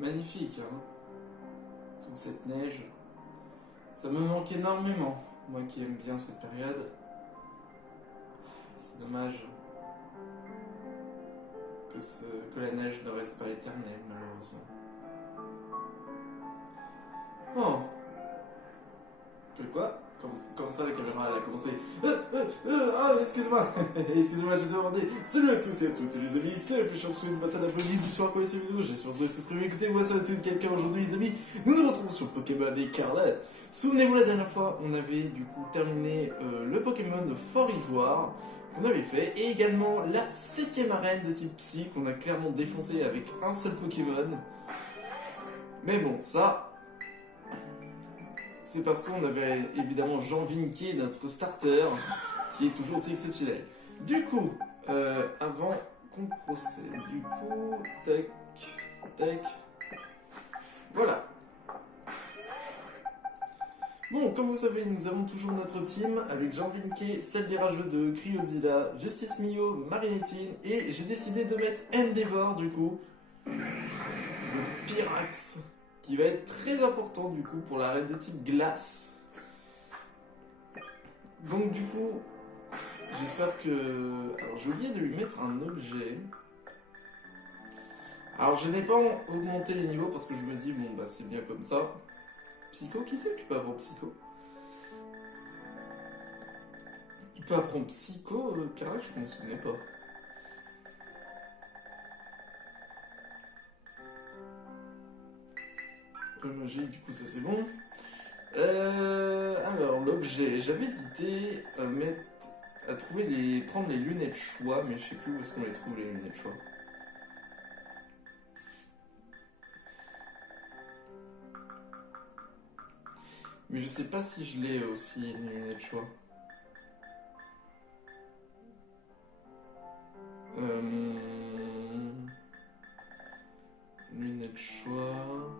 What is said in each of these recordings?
magnifique, hein. Toute cette neige. Ça me manque énormément, moi qui aime bien cette période. C'est dommage que la neige ne reste pas éternelle, malheureusement. Oh, que quoi? Comme ça, la caméra elle a commencé. Excuse-moi, excusez-moi, j'ai demandé. Salut à tous et à toutes, les amis. C'est la plus chance de matin d'après-midi du soir pour les vidéos. J'espère que vous avez tous très écouté. Moi, ça va être quelqu'un aujourd'hui, les amis. Nous nous retrouvons sur Pokémon Écarlate. Souvenez-vous, la dernière fois, on avait du coup terminé le Pokémon de Fort Ivoire qu'on avait fait, et également la 7ème arène de type Psy qu'on a clairement défoncé avec un seul Pokémon. Mais bon, ça. C'est parce qu'on avait évidemment Jean Vinquet, notre starter, qui est toujours aussi exceptionnel. Du coup, avant qu'on procède, du coup, tac, voilà. Bon, comme vous savez, nous avons toujours notre team avec Jean Vinquet, celle des rageux de Cryodzilla, Justice Mio, Marinetine, et j'ai décidé de mettre Endeavor, du coup, le Pyrax, qui va être très important du coup pour l'arène de type glace. Donc du coup, j'espère que... Alors j'ai oublié de lui mettre un objet. Alors je n'ai pas augmenté les niveaux parce que je me dis, bon bah c'est bien comme ça. Psycho, qui c'est qui peut apprendre Psycho? Il peut apprendre Psycho, Pyrax, je m'en souvenais pas. Magie, du coup ça c'est bon. Alors l'objet, j'avais hésité à prendre les lunettes choix, mais je sais plus où est-ce qu'on les trouve les lunettes choix. Mais je sais pas si je l'ai aussi les lunettes choix. Lunettes choix.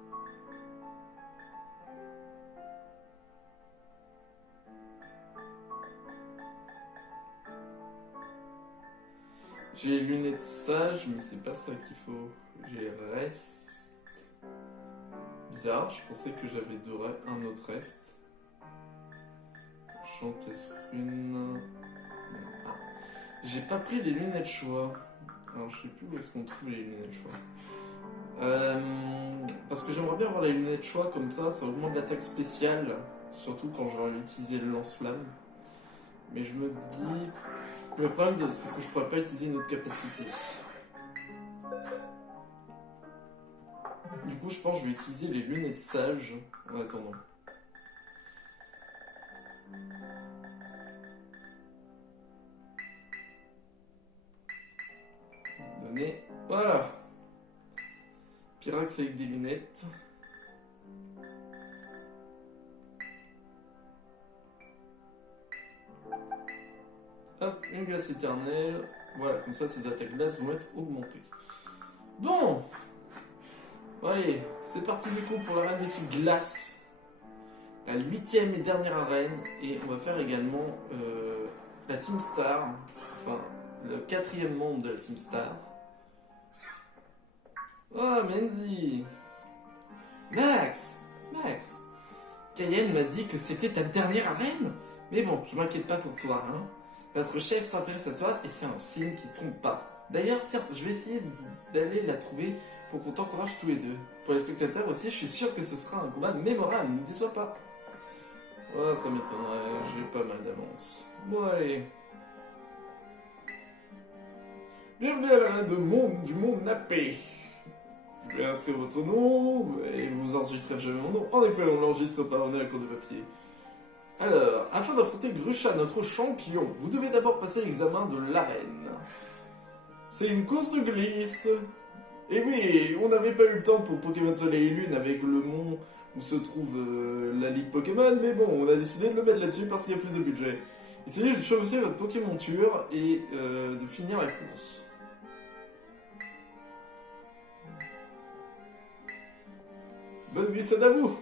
J'ai les lunettes sages, mais c'est pas ça qu'il faut. J'ai reste. Bizarre, je pensais que j'avais un autre reste. Chantesse rune. Ah. J'ai pas pris les lunettes choix. Alors je sais plus où est-ce qu'on trouve les lunettes choix. Parce que j'aimerais bien avoir les lunettes choix comme ça augmente l'attaque spéciale. Surtout quand je vais utiliser le lance-flamme. Mais je me dis. Le problème, c'est que je pourrais pas utiliser une autre capacité. Du coup, je pense que je vais utiliser les lunettes sages en attendant. Donner. Voilà. Pyrax avec des lunettes. Hop, une glace éternelle. Voilà, comme ça, ces attaques glace vont être augmentées. Bon. Allez, c'est parti du coup pour l'arène de type glace. La 8ème et dernière arène. Et on va faire également la Team Star. Enfin, le 4e membre de la Team Star. Oh, Menzi. Max. Cayenne m'a dit que c'était ta dernière arène. Mais bon, je m'inquiète pas pour toi, hein. Notre chef s'intéresse à toi et c'est un signe qui ne trompe pas. D'ailleurs, tiens, je vais essayer d'aller la trouver pour qu'on t'encourage tous les deux. Pour les spectateurs aussi, je suis sûr que ce sera un combat mémorable, ne déçois pas. Oh, ça m'étonnerait, j'ai pas mal d'avance. Bon, allez. Bienvenue à l'arène du monde nappé. Je vais inscrire votre nom et vous enregistrez jamais mon nom. En effet, on l'enregistre pas, on est à court de papier. Alors, afin d'affronter Grusha, notre champion, vous devez d'abord passer l'examen de l'arène. C'est une course de glisse. Et oui, on n'avait pas eu le temps pour Pokémon Soleil et Lune avec le mont où se trouve la Ligue Pokémon, mais bon, on a décidé de le mettre là-dessus parce qu'il y a plus de budget. Essayez de choisir votre Pokémonture et de finir la course. Bonne glissade à vous.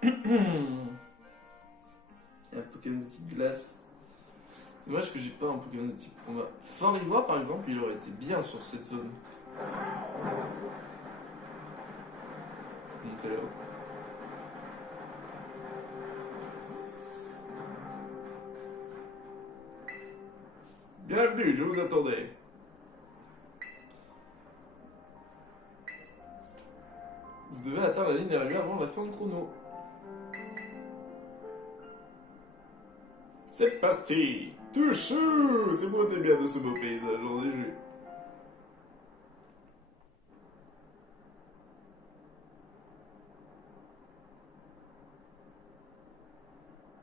Il y a un Pokémon de type glace. Dommage que j'ai pas un Pokémon de type combat. Fort Ivoire par exemple, il aurait été bien sur cette zone. Montez là-haut. Bienvenue, je vous attendais. Vous devez atteindre la ligne d'arrivée avant la fin du chrono. C'est parti. Touchou. C'est beau, t'es bien de ce beau paysage, j'en ai vu.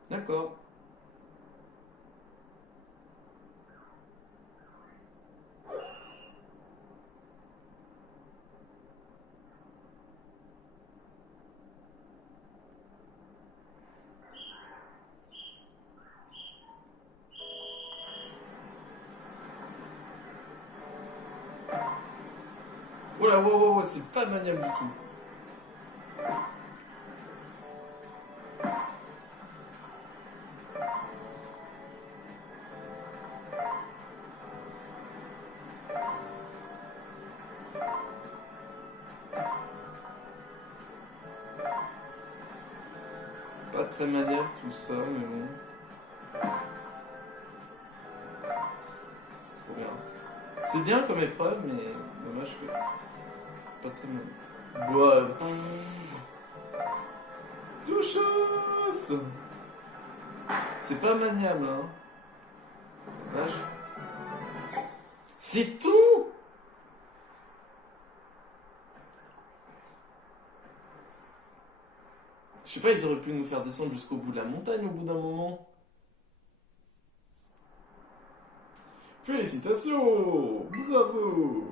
D'accord. Oh là, wow, c'est pas maniable du tout. C'est pas très maniable tout ça, mais bon. C'est trop bien. C'est bien comme épreuve, mais dommage que c'est pas très maniable. Ouais. Touchos. C'est pas maniable, hein. Dommage. C'est tout. Je sais pas, ils auraient pu nous faire descendre jusqu'au bout de la montagne au bout d'un moment. Félicitations. Bravo.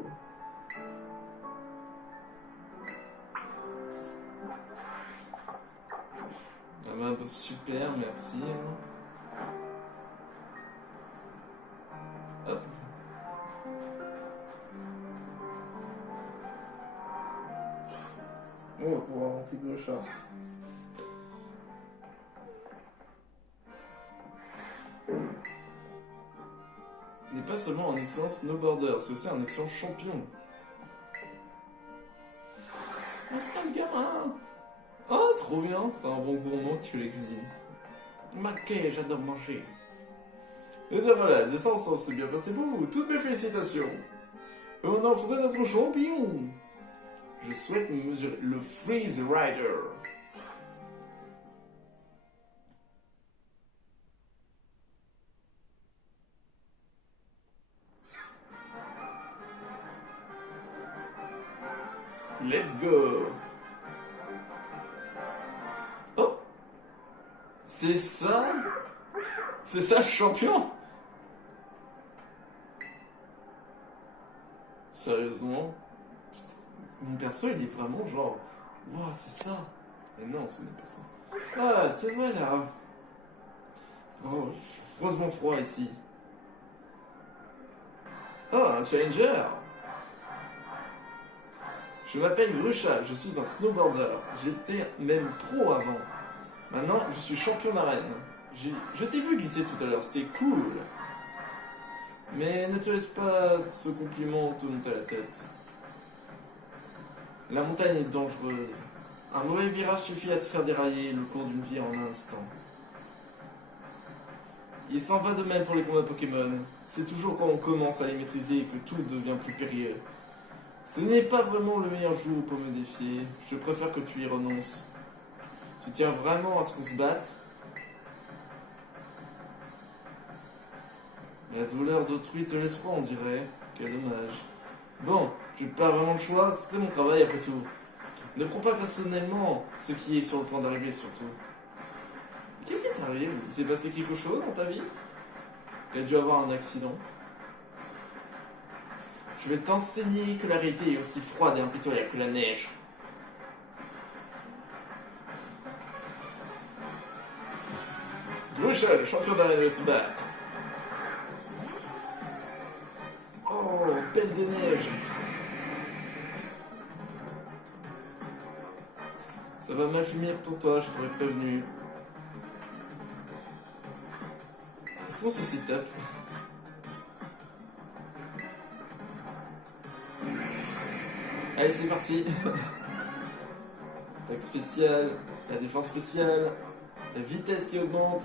Ah bah, super, merci. Hop. On va pouvoir monter le chat. Il n'est pas seulement un excellent snowboarder, c'est aussi un excellent champion. Ah, c'est un gamin. Oh, trop bien, c'est un bon gourmand qui fait la cuisine. Maquet, j'adore manger. Et ça voilà, descendre, c'est bien passé pour vous. Toutes mes félicitations. Et maintenant, il faudrait notre champion. Je souhaite mesurer le Freeze Rider. Let's go. Oh, c'est ça? C'est ça le champion? Sérieusement? Mon perso, il est vraiment genre... Wow, c'est ça. Mais non, ce n'est pas ça. Ah, te voilà. Oh, il fait froidement froid ici. Oh, un challenger. Je m'appelle Gruchal, je suis un snowboarder. J'étais même pro avant. Maintenant, je suis champion d'arène. Je t'ai vu glisser tout à l'heure, c'était cool. Mais ne te laisse pas ce compliment te monter à la tête. La montagne est dangereuse. Un mauvais virage suffit à te faire dérailler le cours d'une vie en un instant. Il s'en va de même pour les combats Pokémon. C'est toujours quand on commence à les maîtriser que tout devient plus périlleux. Ce n'est pas vraiment le meilleur jour pour me défier. Je préfère que tu y renonces. Tu tiens vraiment à ce qu'on se batte? La douleur d'autrui te laisse froid, on dirait. Quel dommage. Bon, j'ai pas vraiment le choix, c'est mon travail après tout. Ne prends pas personnellement ce qui est sur le point d'arriver, surtout. Qu'est-ce qui t'arrive? Il s'est passé quelque chose dans ta vie? Il a dû avoir un accident. Je vais t'enseigner que la réalité est aussi froide et impitoyable que la neige. Gruchal, le champion d'arène de se battre. Oh, pelle de neige. Ça va mal finir pour toi, je t'aurais prévenu. Est-ce qu'on se tape? Allez, c'est parti. Attaque spéciale, la défense spéciale, la vitesse qui augmente.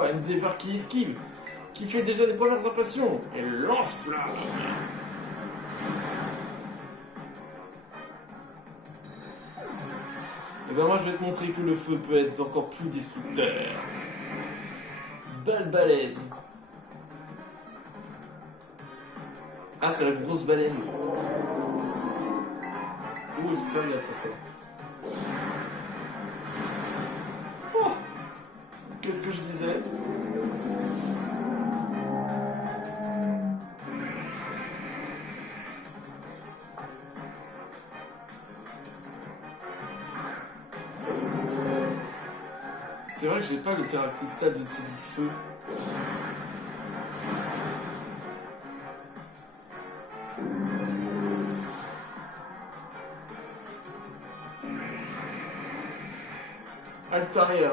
Oh, une départ qui esquive, qui fait déjà des premières impressions, et lance-flamme. Et ben moi je vais te montrer que le feu peut être encore plus destructeur. Balle balèze. Ah, c'est la grosse baleine. Ouh, c'est pas bien fait ça. Oh, qu'est-ce que je disais? C'est vrai que j'ai pas le terrain cristal de type feu. Altaria.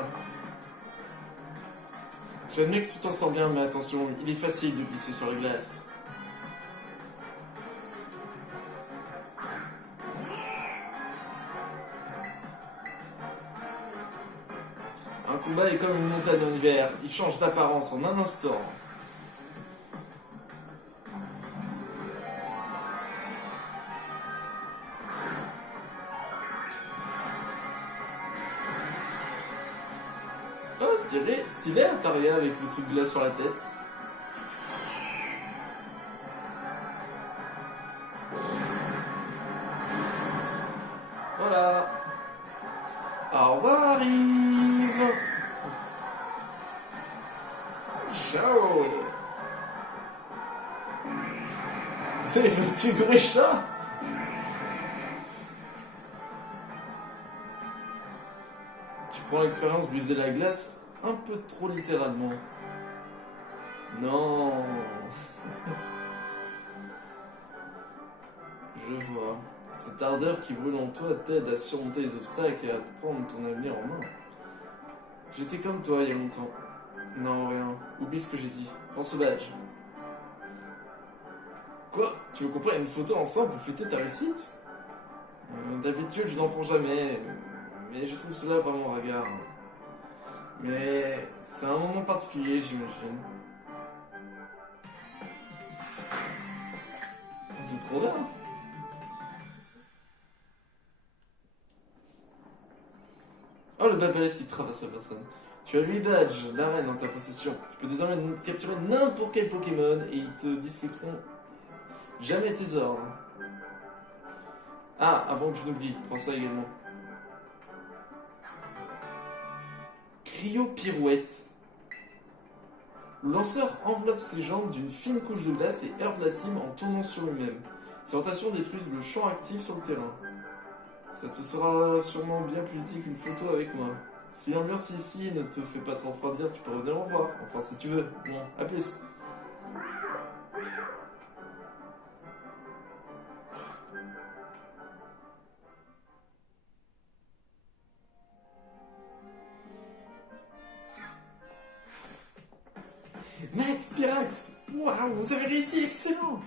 J'admets que tu t'en sors bien, mais attention, il est facile de glisser sur la glace. Un combat est comme une montagne en hiver, il change d'apparence en un instant. Oh, stylé Altaria avec le truc glace sur la tête. Voilà. Au revoir, arrive. Ciao. C'est le petit Grisha. Tu prends l'expérience briser la glace un peu trop littéralement. Non. Je vois. Cette ardeur qui brûle en toi t'aide à surmonter les obstacles et à prendre ton avenir en main. J'étais comme toi il y a longtemps. Non, rien. Oublie ce que j'ai dit. Prends ce badge. Quoi? Tu veux qu'on prenne une photo ensemble pour fêter ta réussite? D'habitude, je n'en prends jamais. Mais je trouve cela vraiment ringard. Mais c'est un moment particulier, j'imagine. C'est trop bien. Oh, le balbalès qui traverse la personne. Tu as 8 badges d'arène en ta possession. Tu peux désormais capturer n'importe quel Pokémon et ils te discuteront jamais tes ordres. Ah, avant que je n'oublie, prends ça également. Cryo Pirouette. Le lanceur enveloppe ses jambes d'une fine couche de glace et heurte la cime en tournant sur lui-même. Ses rotations détruisent le champ actif sur le terrain. Ça te sera sûrement bien plus utile qu'une photo avec moi. Si l'ambiance ici ne te fait pas trop refroidir, tu peux revenir me voir. Enfin, si tu veux. Bon, à plus. Max, Pyrax! Waouh, vous avez réussi, excellent!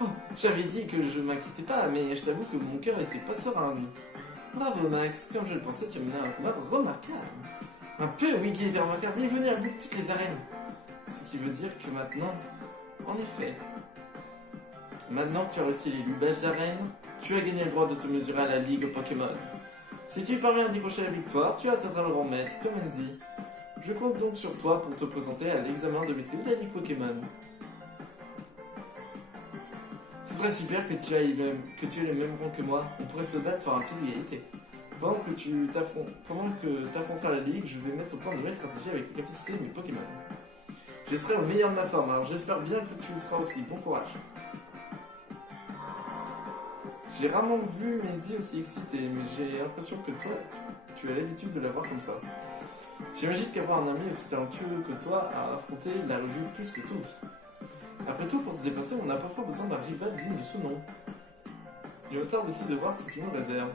Oh, j'avais dit que je m'inquiétais pas, mais je t'avoue que mon cœur était pas serein, lui. Bravo, Max, comme je le pensais, tu as mené un combat remarquable. Un peu, oui, qui était remarquable, mais venir à bout de toutes les arènes. Ce qui veut dire que maintenant, en effet, maintenant que tu as réussi les 8 badges d'arène, tu as gagné le droit de te mesurer à la Ligue Pokémon. Si tu parviens à décrocher la victoire, tu atteindras le rang maître, comme Andy. Je compte donc sur toi pour te présenter à l'examen de maîtrise de la Ligue Pokémon. Ce serait super que tu aies les mêmes rangs que moi. On pourrait se battre sur un pied d'égalité. Pendant que tu t'affronteras la Ligue, je vais mettre au point de nouvelles stratégies avec les capacités de mes Pokémon. Je serai au meilleur de ma forme, alors j'espère bien que tu le seras aussi. Bon courage. J'ai rarement vu Menzi aussi excité, mais j'ai l'impression que toi, tu as l'habitude de la voir comme ça. J'imagine qu'avoir un ami aussi talentueux que toi a affronté la revue plus que tous. Après tout, pour se dépasser, on a parfois besoin d'un rival digne de ce nom. Il me tarde décide de voir ce qu'il nous réserve.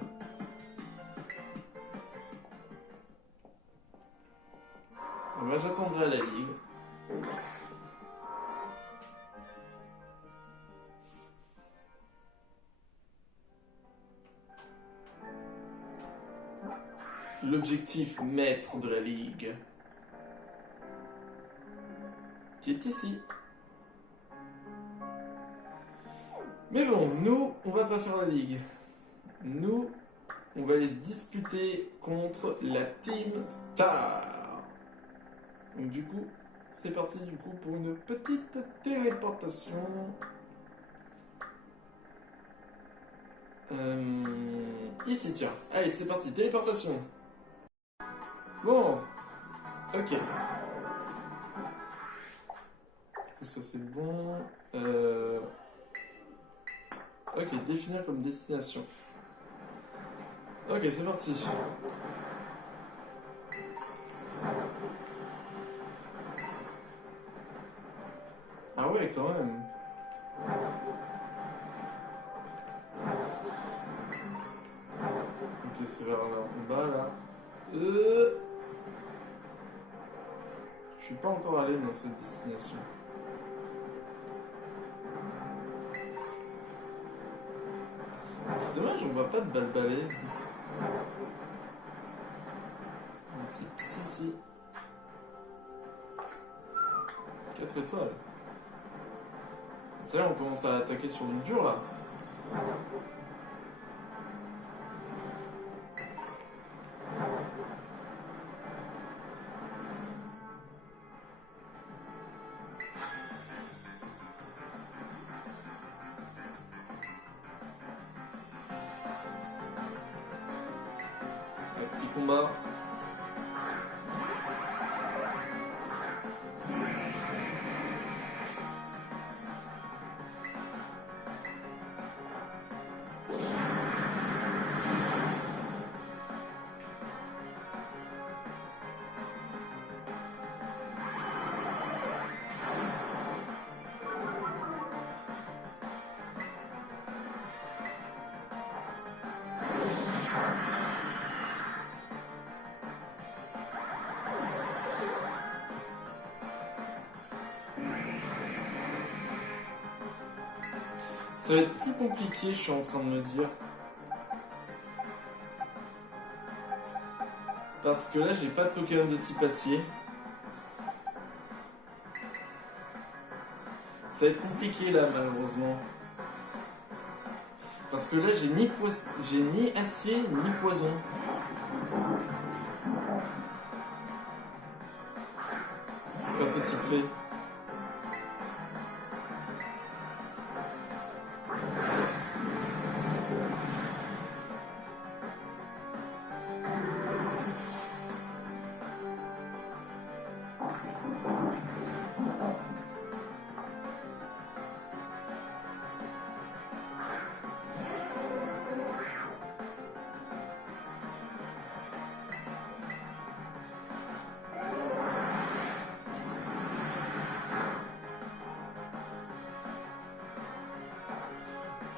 Moi, j'attendrai à la ligue. L'objectif maître de la ligue, qui est ici. Mais bon, nous, on va pas faire la ligue. Nous, on va aller se disputer contre la Team Star. Donc du coup, c'est parti pour une petite téléportation. Ici, tiens. Allez, c'est parti, téléportation. Bon, ok. Ça c'est bon. Ok, définir comme destination. Ok, c'est parti. Ah ouais, quand même. Ok, c'est vers là, en bas là. Je suis pas encore allé dans cette destination. C'est dommage, on voit pas de balles balèzes. Un petit ici. 4 étoiles. C'est là on commence à attaquer sur une dure là. Un petit combat. Ça va être plus compliqué, je suis en train de me dire. Parce que là, j'ai pas de Pokémon de type acier. Ça va être compliqué là, malheureusement. Parce que là, j'ai ni acier, ni poison. Enfin, ce type fait.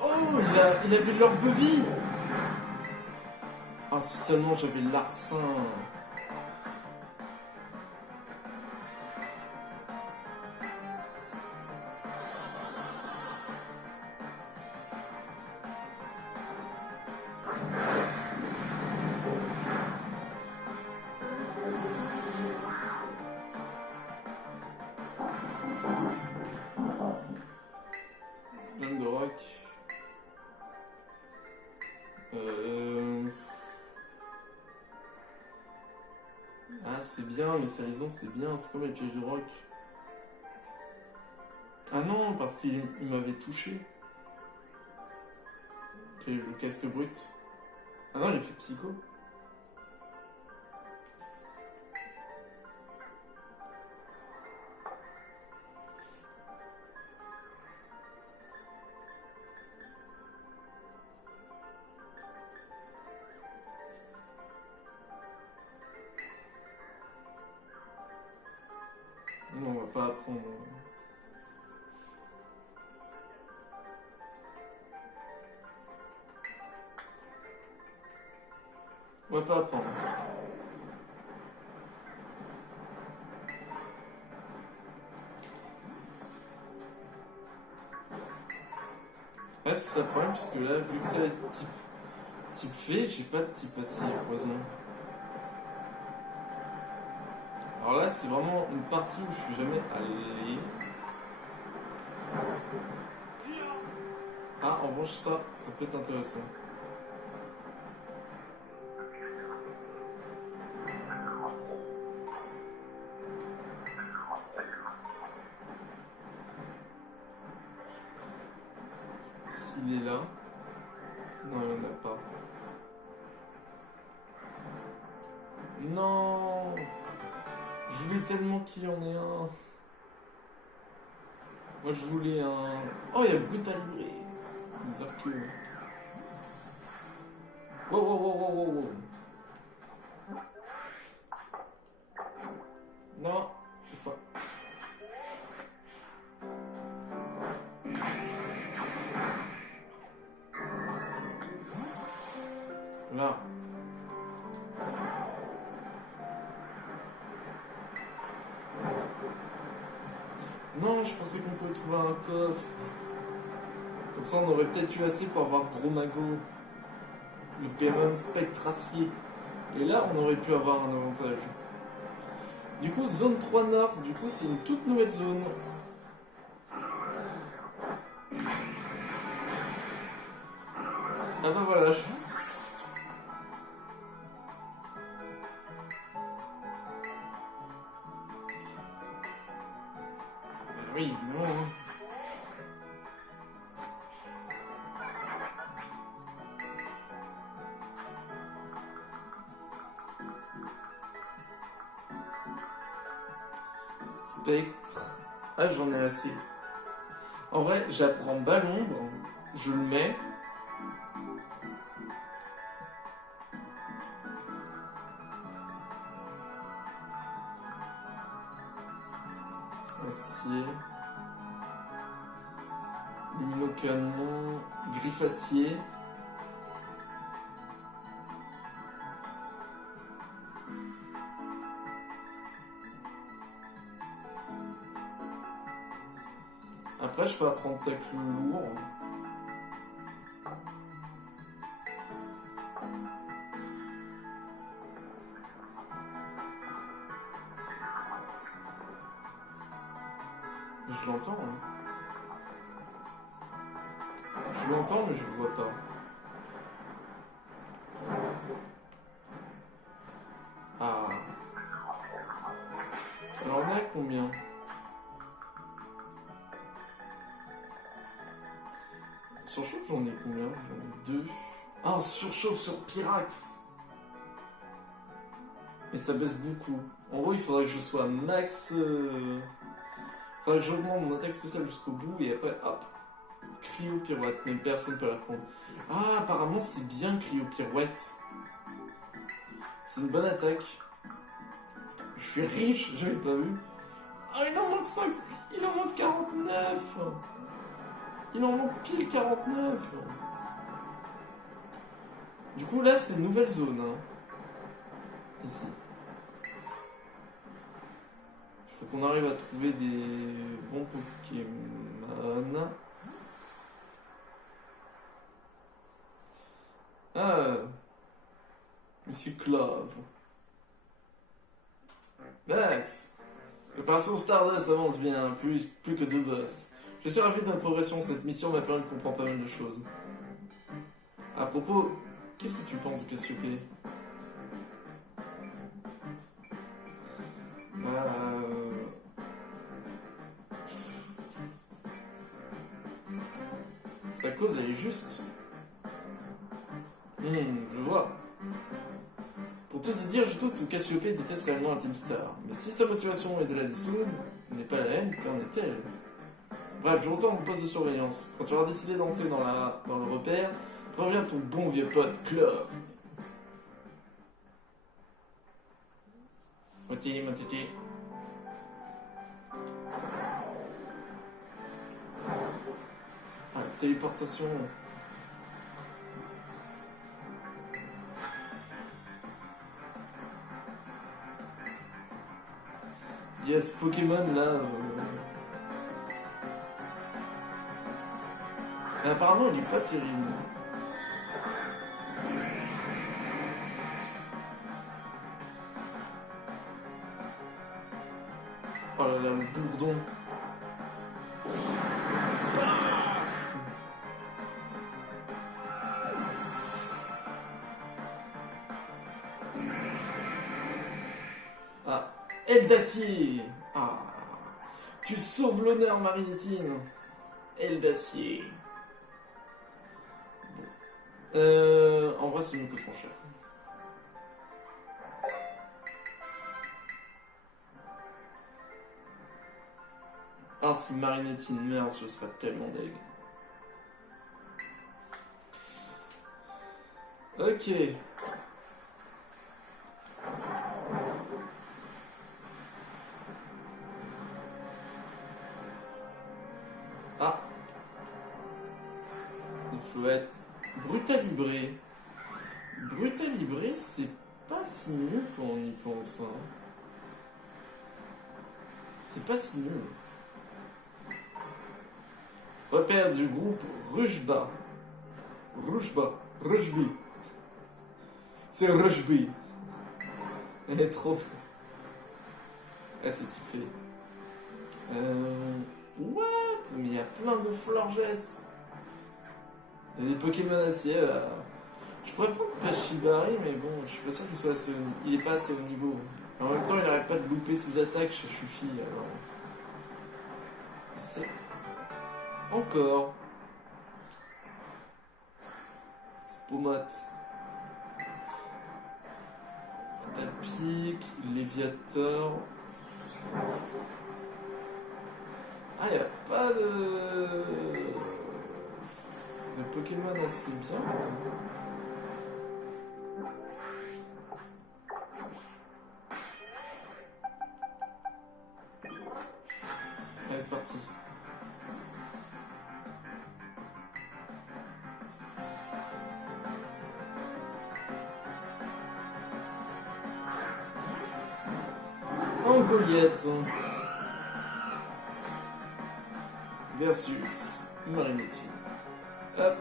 Oh, il avait l'orbe de vie. Ah, si seulement j'avais l'arsen. L'homme de rock. Ah, c'est bien, mais Salison, c'est bien, c'est comme les pièges de rock. Ah non, parce qu'il m'avait touché. J'ai eu le casque brut. Ah non, il a fait psycho. Non, on va pas apprendre. On va pas apprendre. Ouais, c'est ça le problème, puisque là, vu que ça va être type fée, j'ai pas de type acier poison. Alors là, c'est vraiment une partie où je suis jamais allé. Ah, en revanche, ça peut être intéressant. S'il est là. Non, il n'y en a pas. Non! Je voulais tellement qu'il y en ait un. Moi, je voulais un... Oh, il y a Brutal Libré. Des archéos. Wow, wow, wow, wow, wow, wow. Non, c'est pas. Là. Non, je pensais qu'on pouvait trouver un coffre. Comme ça, on aurait peut-être eu assez pour avoir Gros Mago. Le Pokémon Spectracier. Et là, on aurait pu avoir un avantage. Du coup, zone 3 Nord, du coup, c'est une toute nouvelle zone. Ah bah voilà. Oui, évidemment. Hein. Spectre. Ah, j'en ai assez. En vrai, j'apprends bas l'ombre, je le mets. Acier. Luminocanon. Griffe acier. Après, je peux apprendre tacle lourd. Je l'entends. Hein. Je l'entends, mais je le vois pas. Ah. Alors, on est à combien? Surchauffe, j'en ai combien? J'en ai 2. Ah, surchauffe sur Pyrax. Mais ça baisse beaucoup. En gros, il faudrait que je sois max... Faudrait que j'augmente mon attaque spéciale jusqu'au bout et après, hop. Cryo pirouette, mais personne peut la prendre. Ah, apparemment, c'est bien Cryo pirouette. C'est une bonne attaque. Je suis riche, j'avais pas vu. Ah, il en manque 5. Il en manque 49. Il en manque pile 49. Du coup, là, c'est une nouvelle zone. Hein. Ici. Il faut qu'on arrive à trouver des bons Pokémon. Ah, Monsieur Clove. Max. L'opération Stardust avance bien, plus que 2 boss. Je suis ravi de notre progression, cette mission m'a permis de comprendre pas mal de choses. À propos, qu'est-ce que tu penses de Cassiopée? Sa cause, elle est juste. Je vois. Pour tout te dire, je trouve que Cassiopée déteste réellement un Team Star. Mais si sa motivation est de la dissoudre, n'est pas la haine, qu'en est-elle? Bref, je retourne au poste de surveillance. Quand tu auras décidé d'entrer dans le repère, préviens ton bon vieux pote, Clove. Ok, mon tété. téléportation. Yes, Pokémon là. Mais apparemment, il est pas terrible. Oh là là, le bourdon. Ah, aile d'acier. Ah, tu sauves l'honneur, Marinette. Aile d'acier. En vrai, ça nous coûte trop cher. Ah, si Marinette merde, je serais tellement deg. Ok. Ah. Des flouettes. Brutalibré. Brutalibré, c'est pas si nul quand on y pense. Hein. C'est pas si nul. Repère du groupe Rushba. Rushby. C'est Rushby. Elle est trop. Ah, c'est typé. What? Mais il y a plein de Florges. Il y a des Pokémon acier. Je pourrais prendre Pachibari, mais bon, je suis pas sûr qu'il soit assez. Il est pas assez haut niveau. En même temps, il arrête pas de louper ses attaques chez Shufi, alors. C'est. Encore. C'est Pomote. Tapic, Léviator. Ah, y a pas de Pokémon assez bien. Allez, c'est parti. Goliath versus Marinette. Hop.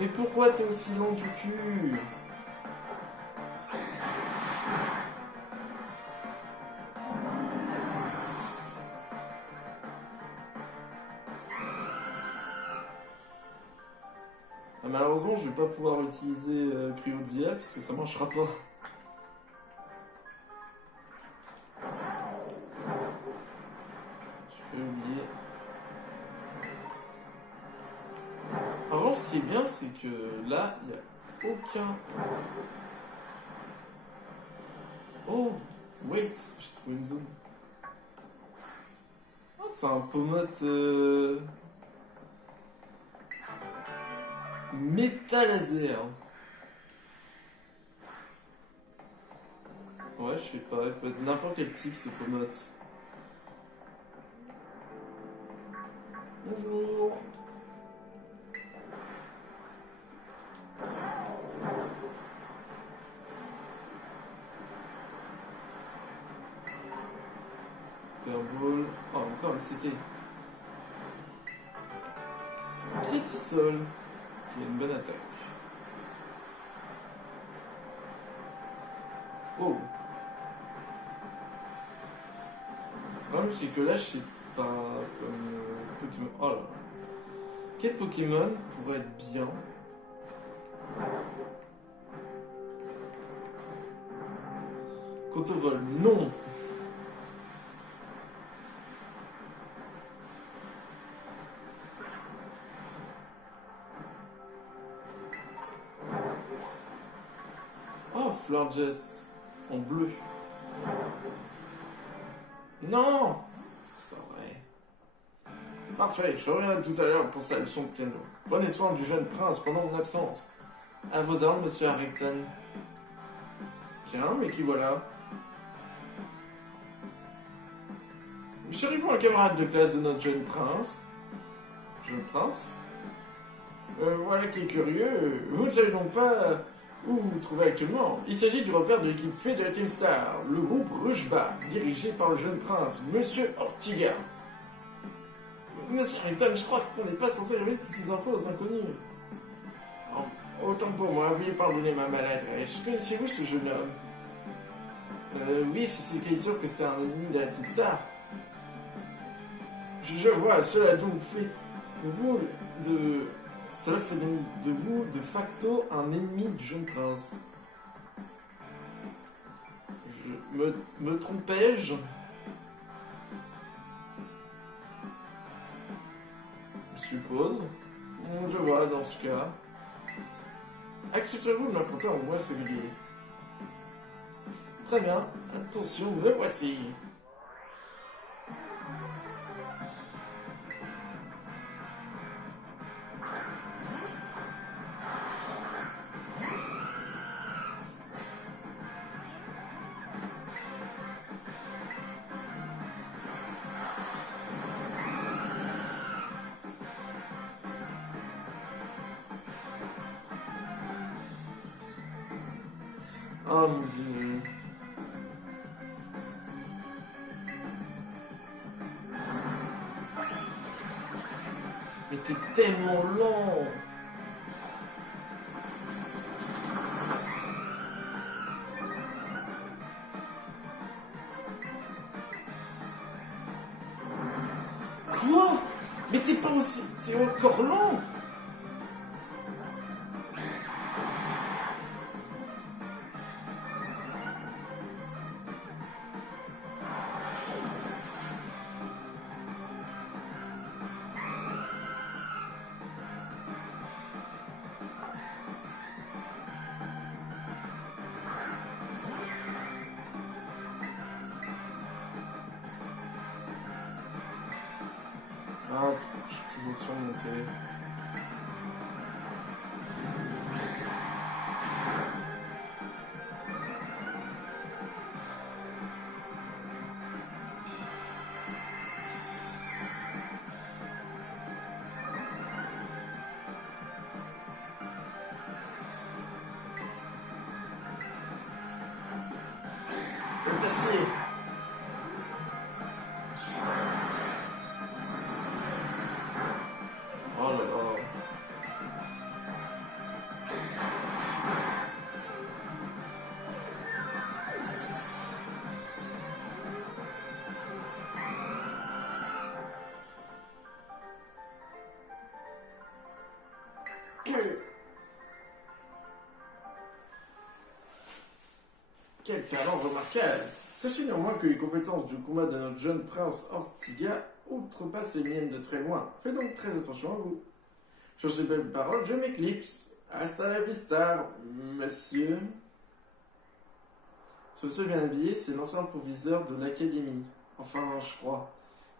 Mais pourquoi t'es aussi long du cul? Malheureusement, je vais pas pouvoir utiliser Cryodia puisque ça marchera pas. Je vais oublier. En revanche, ce qui est bien, c'est que là, il n'y a aucun. Oh, wait, j'ai trouvé une zone. Oh, c'est un Pomote. Métal laser. Ouais, je sais pas, il peut être n'importe quel type ce Pomote. Bonjour. Fireball. Oh, encore un CT. Piétisol. Il y a une bonne attaque. Oh. Le problème c'est que là je sais pas comme Pokémon. Oh là. Quel Pokémon pourrait être bien? Cotovol, non. Florges en bleu. Non! C'est pas vrai. Parfait, je reviens tout à l'heure pour sa leçon de piano. Prenez soin du jeune prince pendant mon absence. À vos ordres, monsieur Harrington. Tiens, mais qui voilà? Seriez-vous un camarade de classe de notre jeune prince? Jeune prince? Voilà qui est curieux. Vous ne savez donc pas où vous vous trouvez actuellement. Il s'agit du repère de l'équipe fée de la Team Star, le groupe Rushba, dirigé par le jeune prince, Monsieur Ortiga. Monsieur Riton, je crois qu'on n'est pas censé révéler toutes ces infos aux inconnus. Autant pour moi, veuillez pardonner ma maladresse. Connaissez-vous ce jeune homme? Oui, je suis sûr que c'est un ennemi de la Team Star. Je vois, cela donc fait de vous de... Cela fait donc de vous, de facto, un ennemi du jeune prince. Me trompais-je? Je suppose. Je vois, dans ce cas. Accepterez-vous de m'affronter en moi singulier? Très bien, attention, me voici. Oh mon dieu. Mais t'es tellement lent. Quoi? Mais t'es pas aussi... T'es encore lent. Ah, je suis toujours sur mon télé. Passé. Oh là là. Quel talent remarquable! Sachez néanmoins que les compétences du combat de notre jeune prince Ortiga outrepassent les miennes de très loin. Faites donc très attention à vous. Sur ces belles paroles, je m'éclipse. Hasta la vista, monsieur. Ce monsieur bien habillé, c'est l'ancien proviseur de l'académie. Enfin, je crois.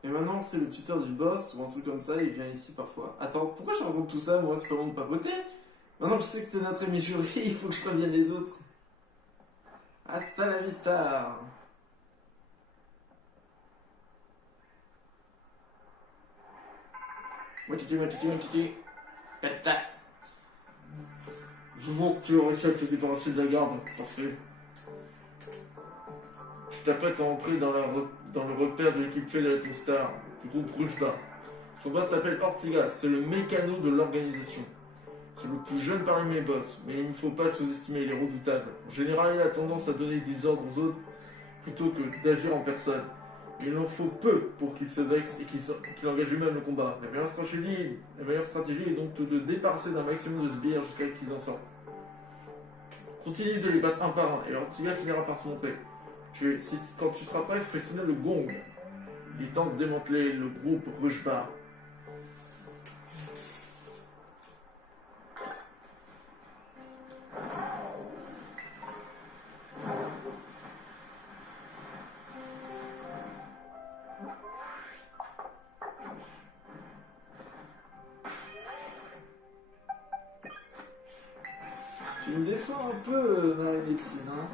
Mais maintenant, c'est le tuteur du boss ou un truc comme ça, il vient ici parfois. Attends, pourquoi je raconte tout ça? Moi, c'est pas bon de papoter. Maintenant que je sais que t'es notre ami jury, il faut que je prévienne les autres. Hasta la vista. Moitié. Pata. Je vois que tu as réussi à te débarrasser de la garde. Parfait. Je t'apprête à entrer dans le repère de l'équipe fée de la Team Star, du groupe Rushba. Son boss s'appelle Ortiga, c'est le mécano de l'organisation. C'est le plus jeune parmi mes boss, mais il ne faut pas sous-estimer, il est redoutable. En général, il a tendance à donner des ordres aux autres plutôt que d'agir en personne. Il en faut peu pour qu'il se vexe et qu'il engage lui-même le combat. La meilleure stratégie est donc de te débarrasser d'un maximum de sbires jusqu'à ce qu'ils en sortent. Continue de les battre un par un et Ortiga finira par se montrer. Quand tu seras prêt, fais sonner le gong. Il tente de démanteler le groupe Rushba. Tu me déçois un peu dans la médecine, hein.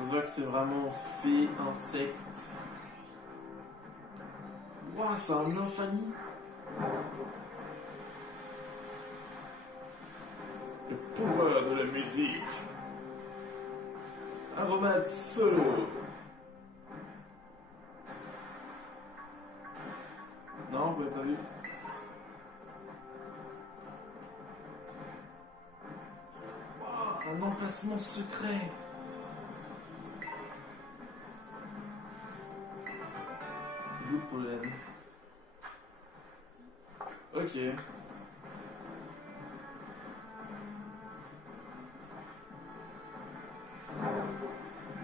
Ça se voit que c'est vraiment fait insecte. Waouh, c'est un infamie. Le pouvoir de la musique. Aromate solo. Non, vous l'avez pas vu. Wow, un emplacement secret. Goût de pollen. Ok.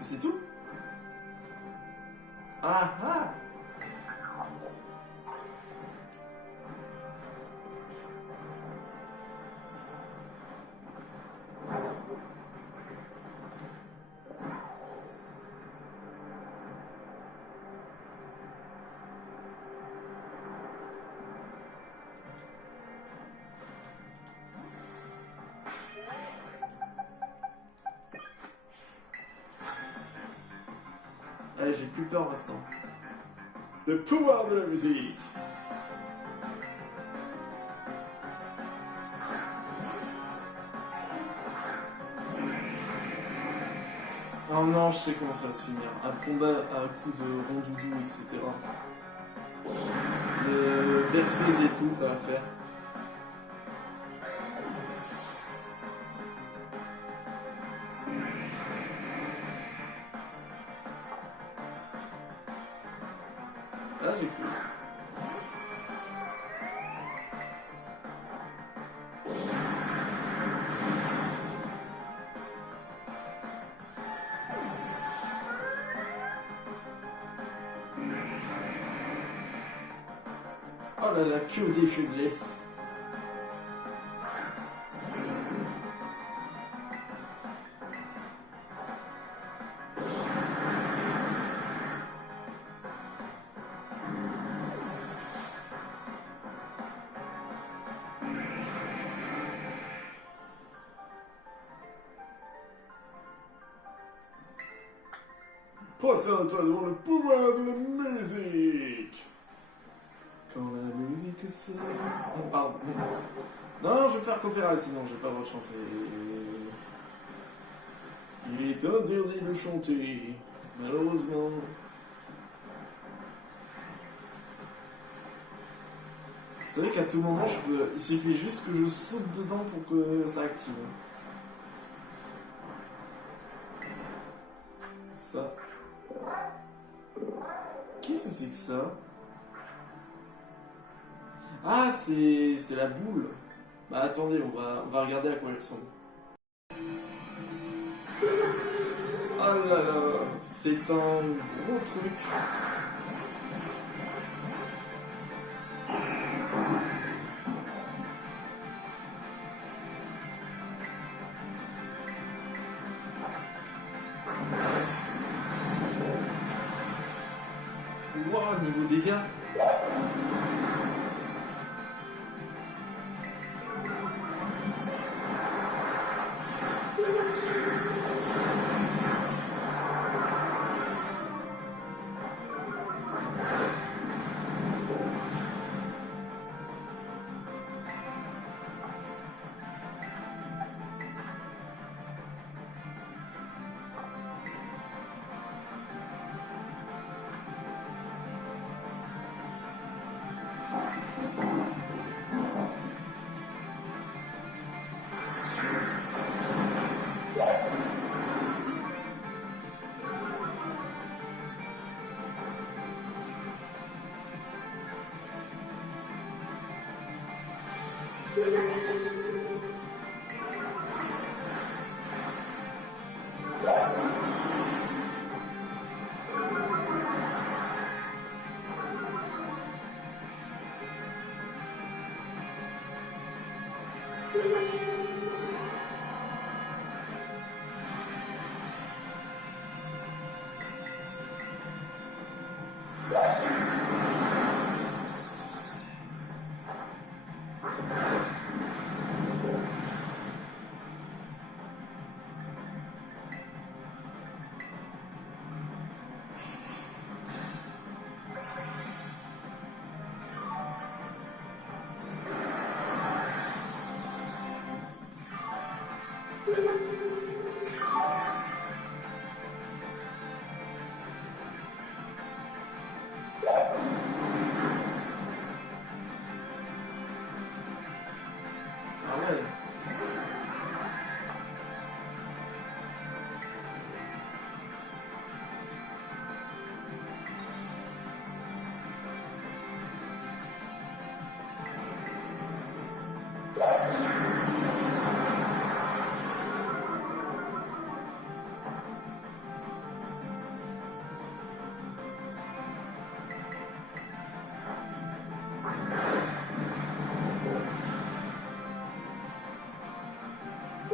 C'est tout? Ah ah! Allez, j'ai plus peur maintenant. Le pouvoir de la musique. Oh non, je sais comment ça va se finir. Un combat à coup de rondoudou, etc. De berceuse et tout, ça va faire. Ah, j'ai cru. Oh là là, que des faiblesses. Procède-toi devant le pouvoir de la musique. Quand la musique se... Oh, pardon. Non, je vais faire coopérative, sinon je vais pas rechanter. Il est interdit de chanter, malheureusement. C'est vrai qu'à tout moment, il suffit juste que je saute dedans pour que ça active. Ça. Qu'est-ce que c'est que ça? Ah, c'est la boule. Bah attendez, on va regarder à quoi elle ressemble. Oh là là, c'est un gros truc. Wow, niveau dégâts.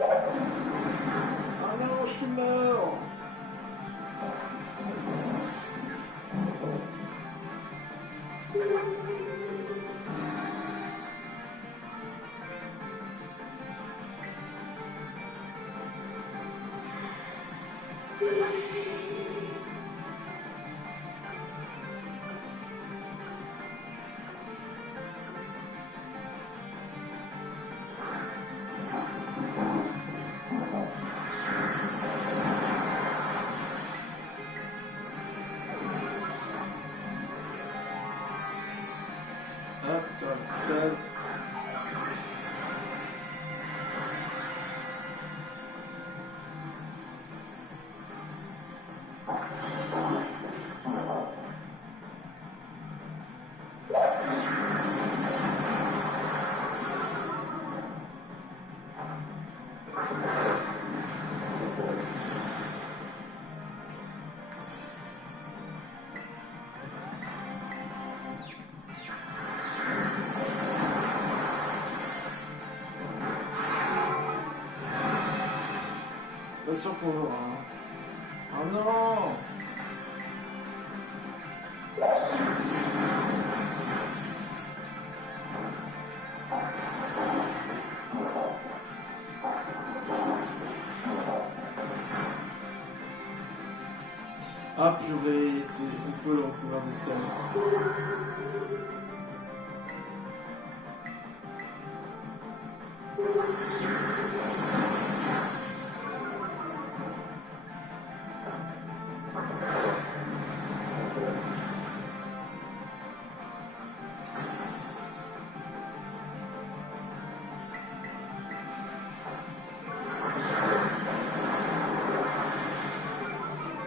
Ah non, je suis mort. Hop, tac. Pas sûr qu'on l'aura. Hein. Oh non! Ah purée, on peut le recouvrir de sel.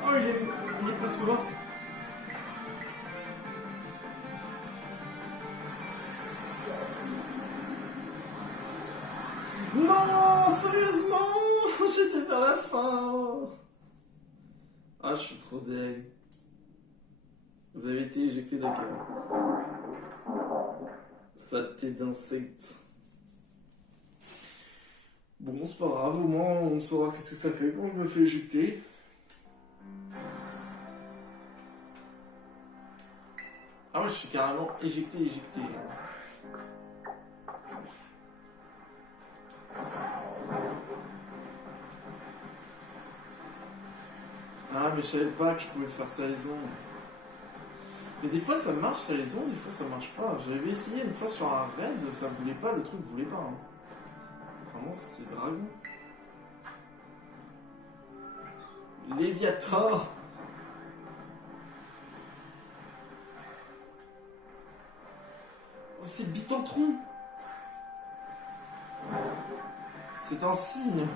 Oh, il est presque mort. Non, sérieusement, j'étais vers la fin. Ah, je suis trop deg. Vous avez été éjecté d'accord. Saleté d'insecte. Bon, c'est pas grave, au moins on saura qu'est-ce que ça fait quand je me fais éjecter. Ah ouais, je suis carrément éjecté. Ah, mais je savais pas que je pouvais faire ça les ondes. Mais des fois ça marche sur les ondes, des fois ça marche pas. J'avais essayé une fois sur un raid, ça voulait pas, le truc voulait pas. Hein. Vraiment, c'est dragon. Léviator. Oh, c'est Bitentron. C'est un signe.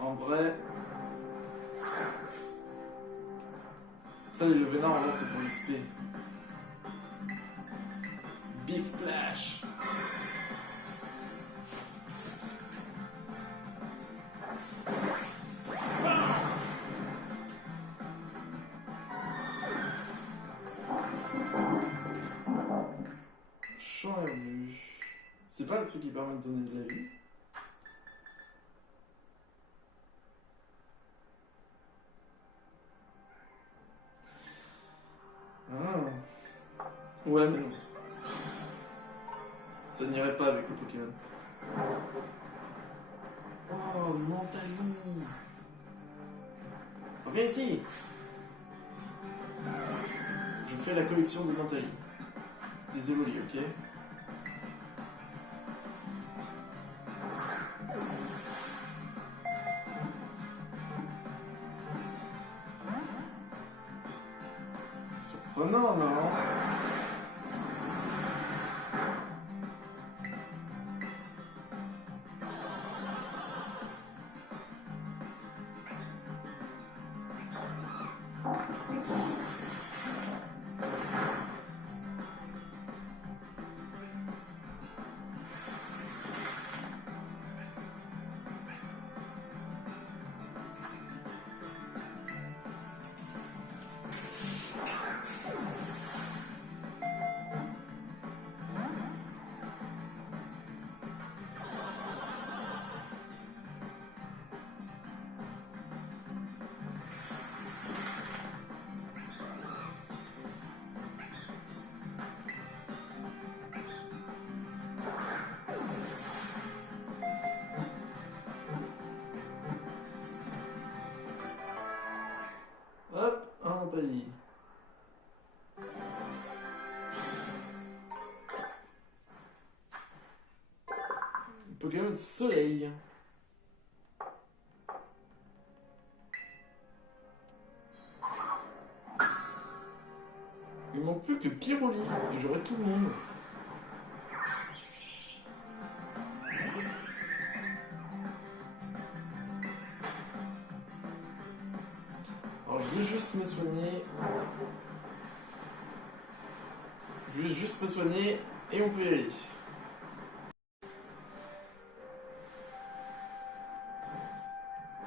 En vrai... Ça, le vénard, là, c'est pour l'XP. Big Splash. Champ ému. C'est pas le truc qui permet de donner de la vie. Ah. Ouais, mais non. Ça n'irait pas avec le Pokémon. Oh, Mentali. Reviens ici. Je fais la collection de Mentali. Des évolués, ok? Surprenant, non? Nathalie. Pokémon Soleil. Il manque plus que Pyroli et j'aurai tout le monde. Alors je vais juste me soigner. Je vais juste me soigner et on peut y aller.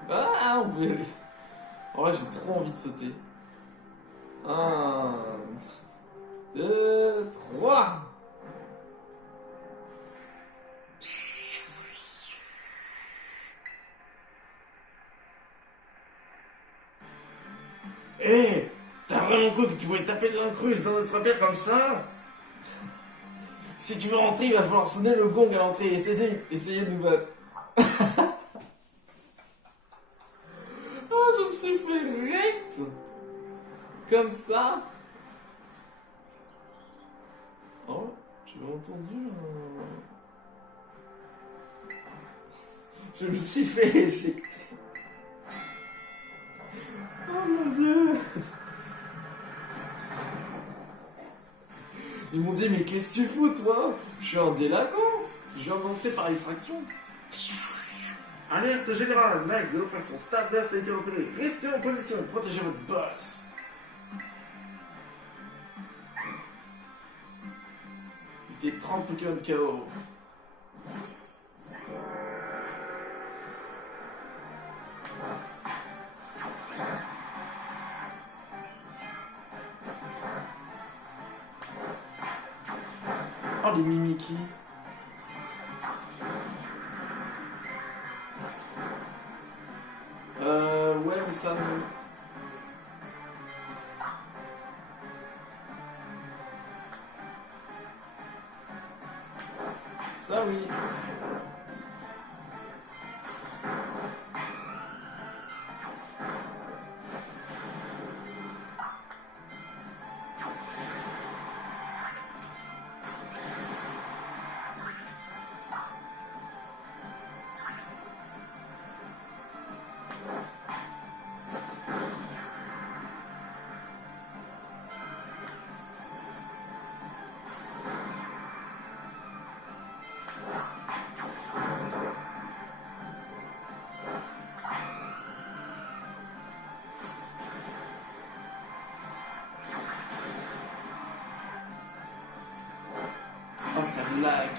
Ah, on peut y aller. En vrai, j'ai trop envie de sauter. 1, 2, 3. Eh, t'as vraiment cru que tu pouvais taper de l'incruste dans notre bière comme ça? Si tu veux rentrer, il va falloir sonner le gong à l'entrée et essayer de nous battre. Oh, je me suis fait rect. Comme ça. Oh, j'ai entendu Je me suis fait éjecter. Oh mon dieu. Ils m'ont dit, mais qu'est-ce que tu fous, toi? Je suis un délinquant. Je viens d'entrer par effraction. Alerte générale, Max de l'opération Stardust a été repéré. Restez en position, protégez votre boss. Il était 30 Pokémon KO. Oh, les Mimikyu. Ouais, mais ça non. Ça oui. Oh, ça lag.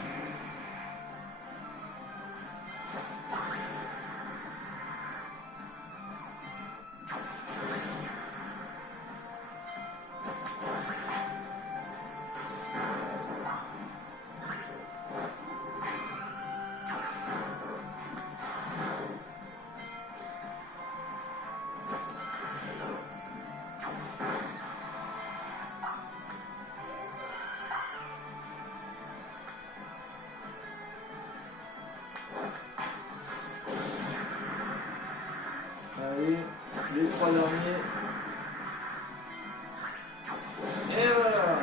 Allez, les 3 derniers. Et voilà.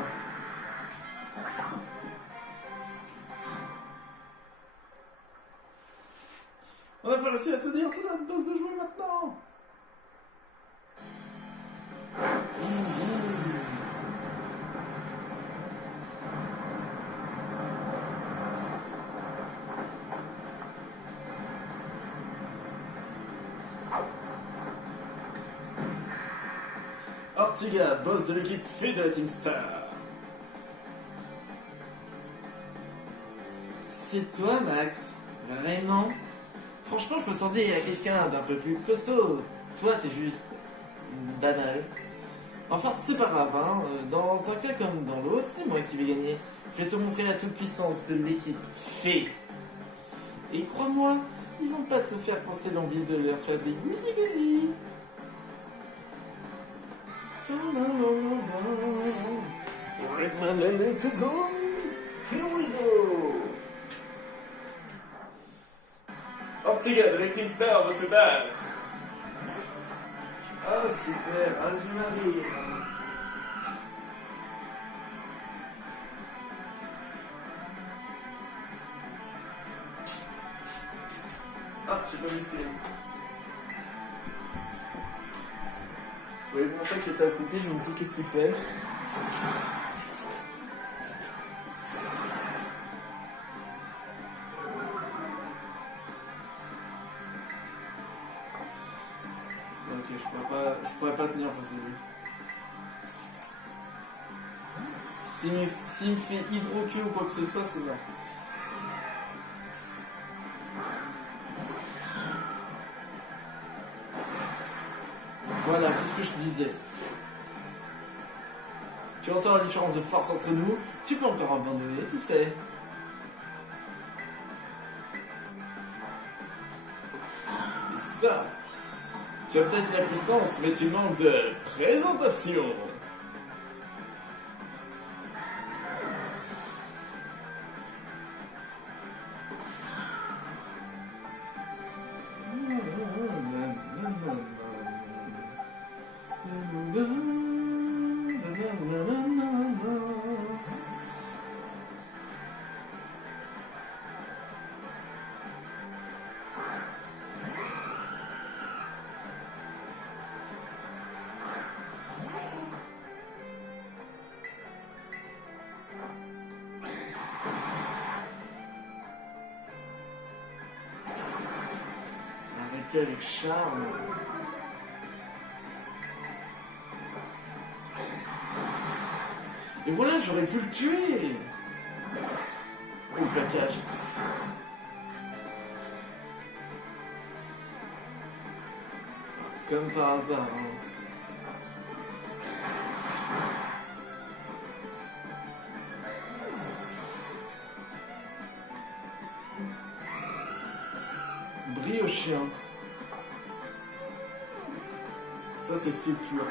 On a pas réussi à tenir, c'est notre boss de jouer maintenant. Ortiga, boss de l'équipe fée de la Team Star. C'est toi, Max? Vraiment? Franchement, je m'attendais à quelqu'un d'un peu plus costaud. Toi, t'es juste banal. Enfin, c'est pas grave, hein. Dans un cas comme dans l'autre, c'est moi qui vais gagner. Je vais te montrer la toute-puissance de l'équipe fée. Et crois-moi, ils vont pas te faire penser l'envie de leur faire des gousi-gousi. Let's go. Here we go. Ortiga de la Team Star va se battre. 1, Ah, super. Ah, Azumarill. Ah, j'ai pas vu ce qu'il y a. Vous voyez mon chat qui était accroupi, je me dis qu'est-ce qu'il fait. Ok, je pourrais pas tenir face à lui. S'il me fait hydro-Q ou quoi que ce soit, c'est mort. Voilà, qu'est-ce que je disais? Tu ressens la différence de force entre nous, tu peux encore abandonner, tu sais. Et ça, tu as peut-être la puissance, mais tu manques de présentation. Arrêtez avec charme. Et voilà, j'aurais pu le tuer. Oh, le plaquage. Comme par hasard. Hein. Briochien. Ça, c'est fait pur.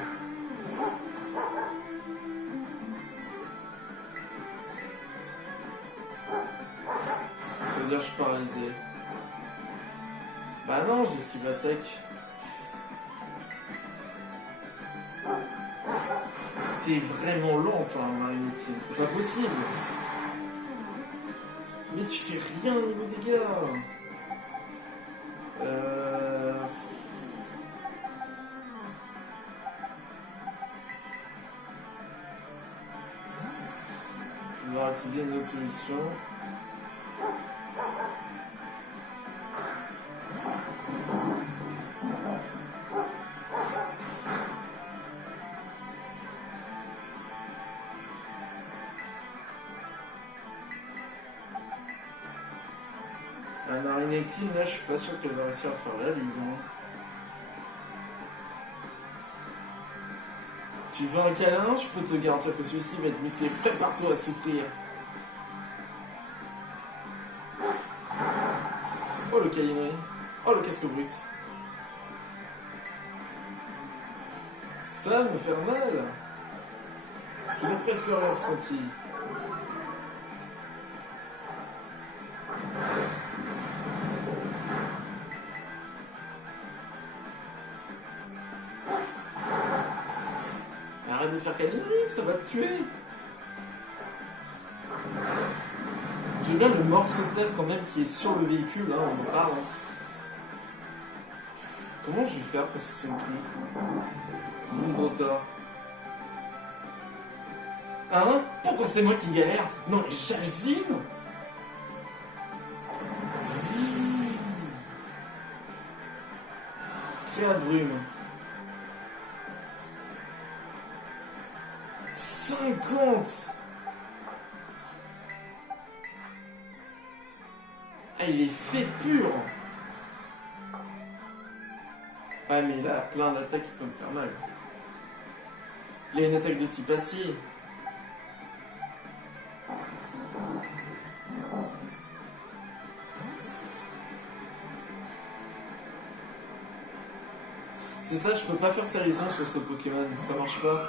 Je suis paralysé. Bah non, j'ai esquive attaque. T'es vraiment lent, toi, Marinettine. C'est pas possible. Mais tu fais rien au niveau des dégâts. Je vais utiliser une autre solution. La Marinettine, là, je suis pas sûr qu'elle va réussir à faire la lune. Tu veux un câlin? Je peux te garantir que celui-ci va être musclé. Prépare-toi à souffrir. Oh, le câlinerie. Oh, le casque brut. Ça me fait mal. Je n'ai presque rien ressenti. Arrête de faire câlinerie, ça va te tuer. J'aime bien le morceau de terre quand même qui est sur le véhicule, hein, on en parle. Comment je vais faire face à son truc? Vondrota. Hein? Pourquoi c'est moi qui galère? Non mais j'hallucine! Créa de brume. 50! Ah, il est fait pur! Ah, mais il a plein d'attaques qui peuvent me faire mal. Il a une attaque de type acier. C'est ça, je peux pas faire salison sur ce Pokémon, ça marche pas.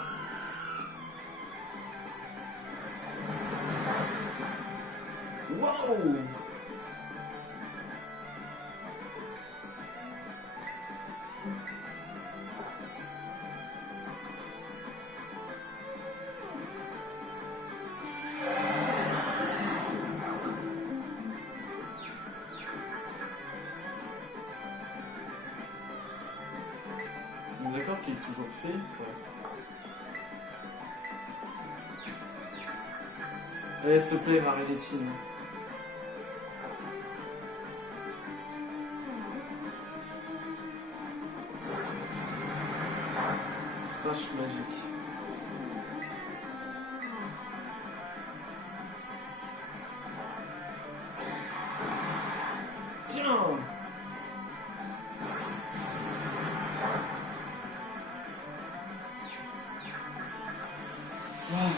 Waouh! toujours fait. Ouais. Allez, s'il te plaît, Marie-Létine. Crash magique. Tiens! Wow.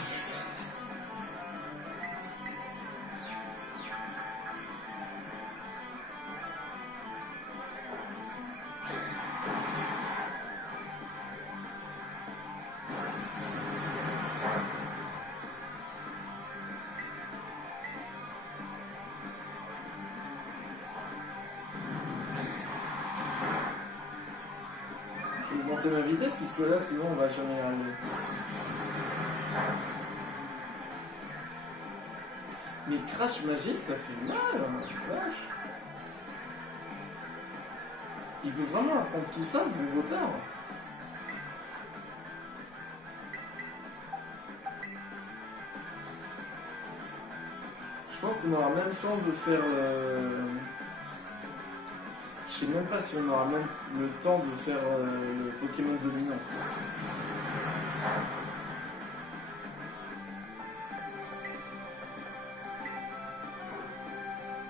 Je vais augmenter ma vitesse puisque là sinon on va jamais y arriver. Mais crash magique ça fait mal, hein, vache. Il peut vraiment apprendre tout ça vu le retard. Je pense qu'on aura même temps de faire... Je sais même pas si on aura même le temps de faire le Pokémon dominant.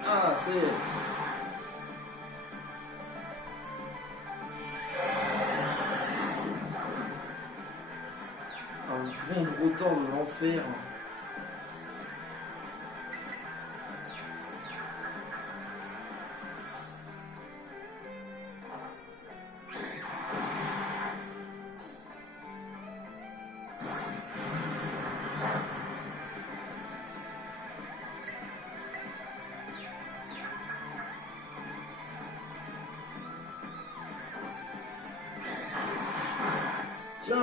Ah, c'est... Un vent gros temps de l'enfer. Tiens!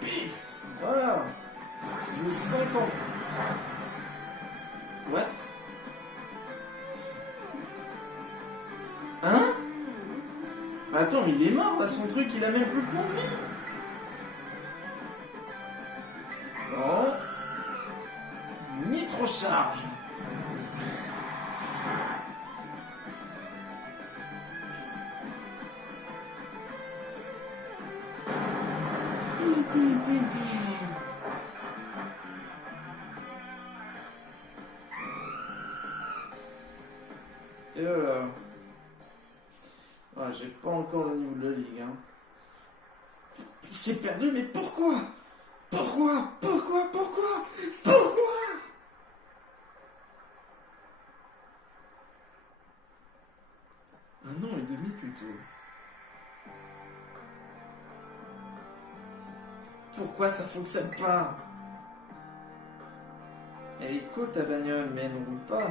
Pif! Voilà! De 5 ans! What? Hein? Attends, mais il est mort là, son truc, il a même plus de vie! Non. Nitro-charge. Et voilà. Ah, j'ai pas encore le niveau de la ligue. Hein. J'ai perdu, mais pourquoi? Pourquoi? Un an et demi plutôt. Pourquoi ça fonctionne pas? Elle est cool ta bagnole, mais elle ne roule pas.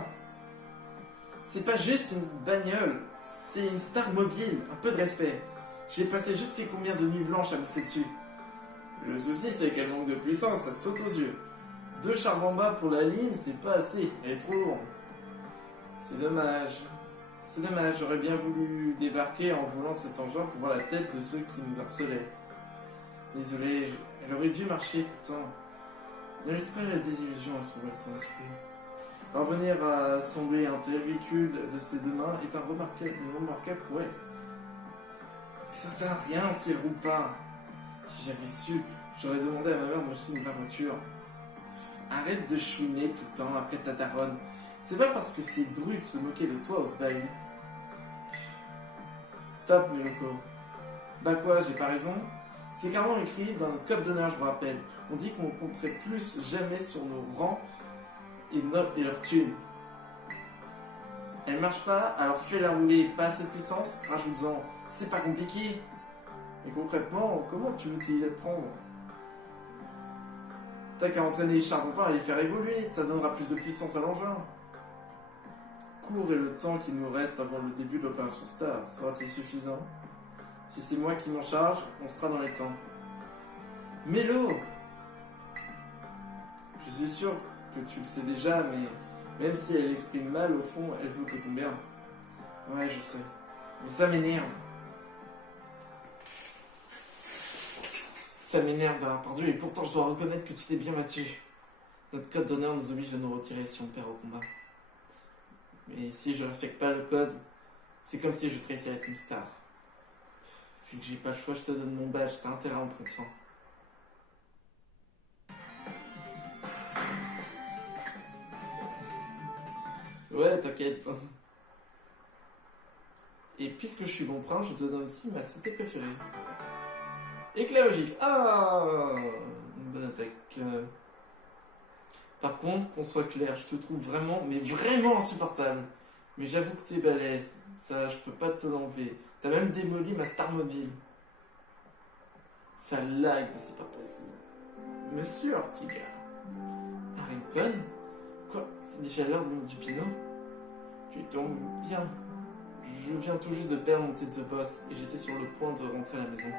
C'est pas juste une bagnole, c'est une star mobile, un peu de respect. J'ai passé je ne sais combien de nuits blanches à bosser dessus. Le souci c'est qu'elle manque de puissance, ça saute aux yeux. 2 charbons en bas pour la lime, c'est pas assez, elle est trop lourde. C'est dommage. C'est dommage, j'aurais bien voulu débarquer en volant cet engin pour voir la tête de ceux qui nous harcelaient. Désolé, elle aurait dû marcher pourtant. Ne laisse pas la désillusion assombrir ton esprit. Parvenir à assembler un tel véhicule de ses deux mains est une remarquable prouesse. Ça sert à rien si elle roule pas. Si j'avais su, j'aurais demandé à ma mère de m'acheter une vraie voiture. Arrête de chouiner tout le temps après ta daronne. C'est pas parce que c'est brut de se moquer de toi au bahut. Stop, Meloko. Bah quoi, j'ai pas raison? C'est carrément écrit dans notre code d'honneur, je vous rappelle. On dit qu'on compterait plus jamais sur nos rangs et leur thune. Elle marche pas, alors fais-la rouler, pas assez de puissance, rajoute-en. C'est pas compliqué. Mais concrètement, comment tu veux t'y prendre? T'as qu'à entraîner les charbons et les faire évoluer, ça donnera plus de puissance à l'engin. Court est le temps qu'il nous reste avant le début de l'opération Star. Sera-t-il suffisant? Si c'est moi qui m'en charge, on sera dans les temps. Mélo! Je suis sûr que tu le sais déjà, mais même si elle exprime mal, au fond, elle veut que ton bien. Ouais, je sais. Mais ça m'énerve. Ça m'énerve d'avoir perdu, et pourtant je dois reconnaître que tu t'es bien battu. Notre code d'honneur nous oblige à nous retirer si on perd au combat. Mais si je respecte pas le code, c'est comme si je trahissais la Team Star. Vu que j'ai pas le choix, je te donne mon badge, t'as intérêt à en prendre soin. Ouais, t'inquiète. Et puisque je suis bon prince, je te donne aussi ma cité préférée. Éclairologique. Ah, une bonne attaque. Par contre, qu'on soit clair, je te trouve vraiment, mais vraiment insupportable. Mais j'avoue que t'es balèze. Ça, je peux pas te l'enlever. T'as même démoli ma star mobile. Ça lag, mais c'est pas possible. Monsieur Ortiga. Harrington? Quoi? C'est déjà l'heure du pinot? Tu tombes bien. Je viens tout juste de perdre mon titre de boss et j'étais sur le point de rentrer à la maison.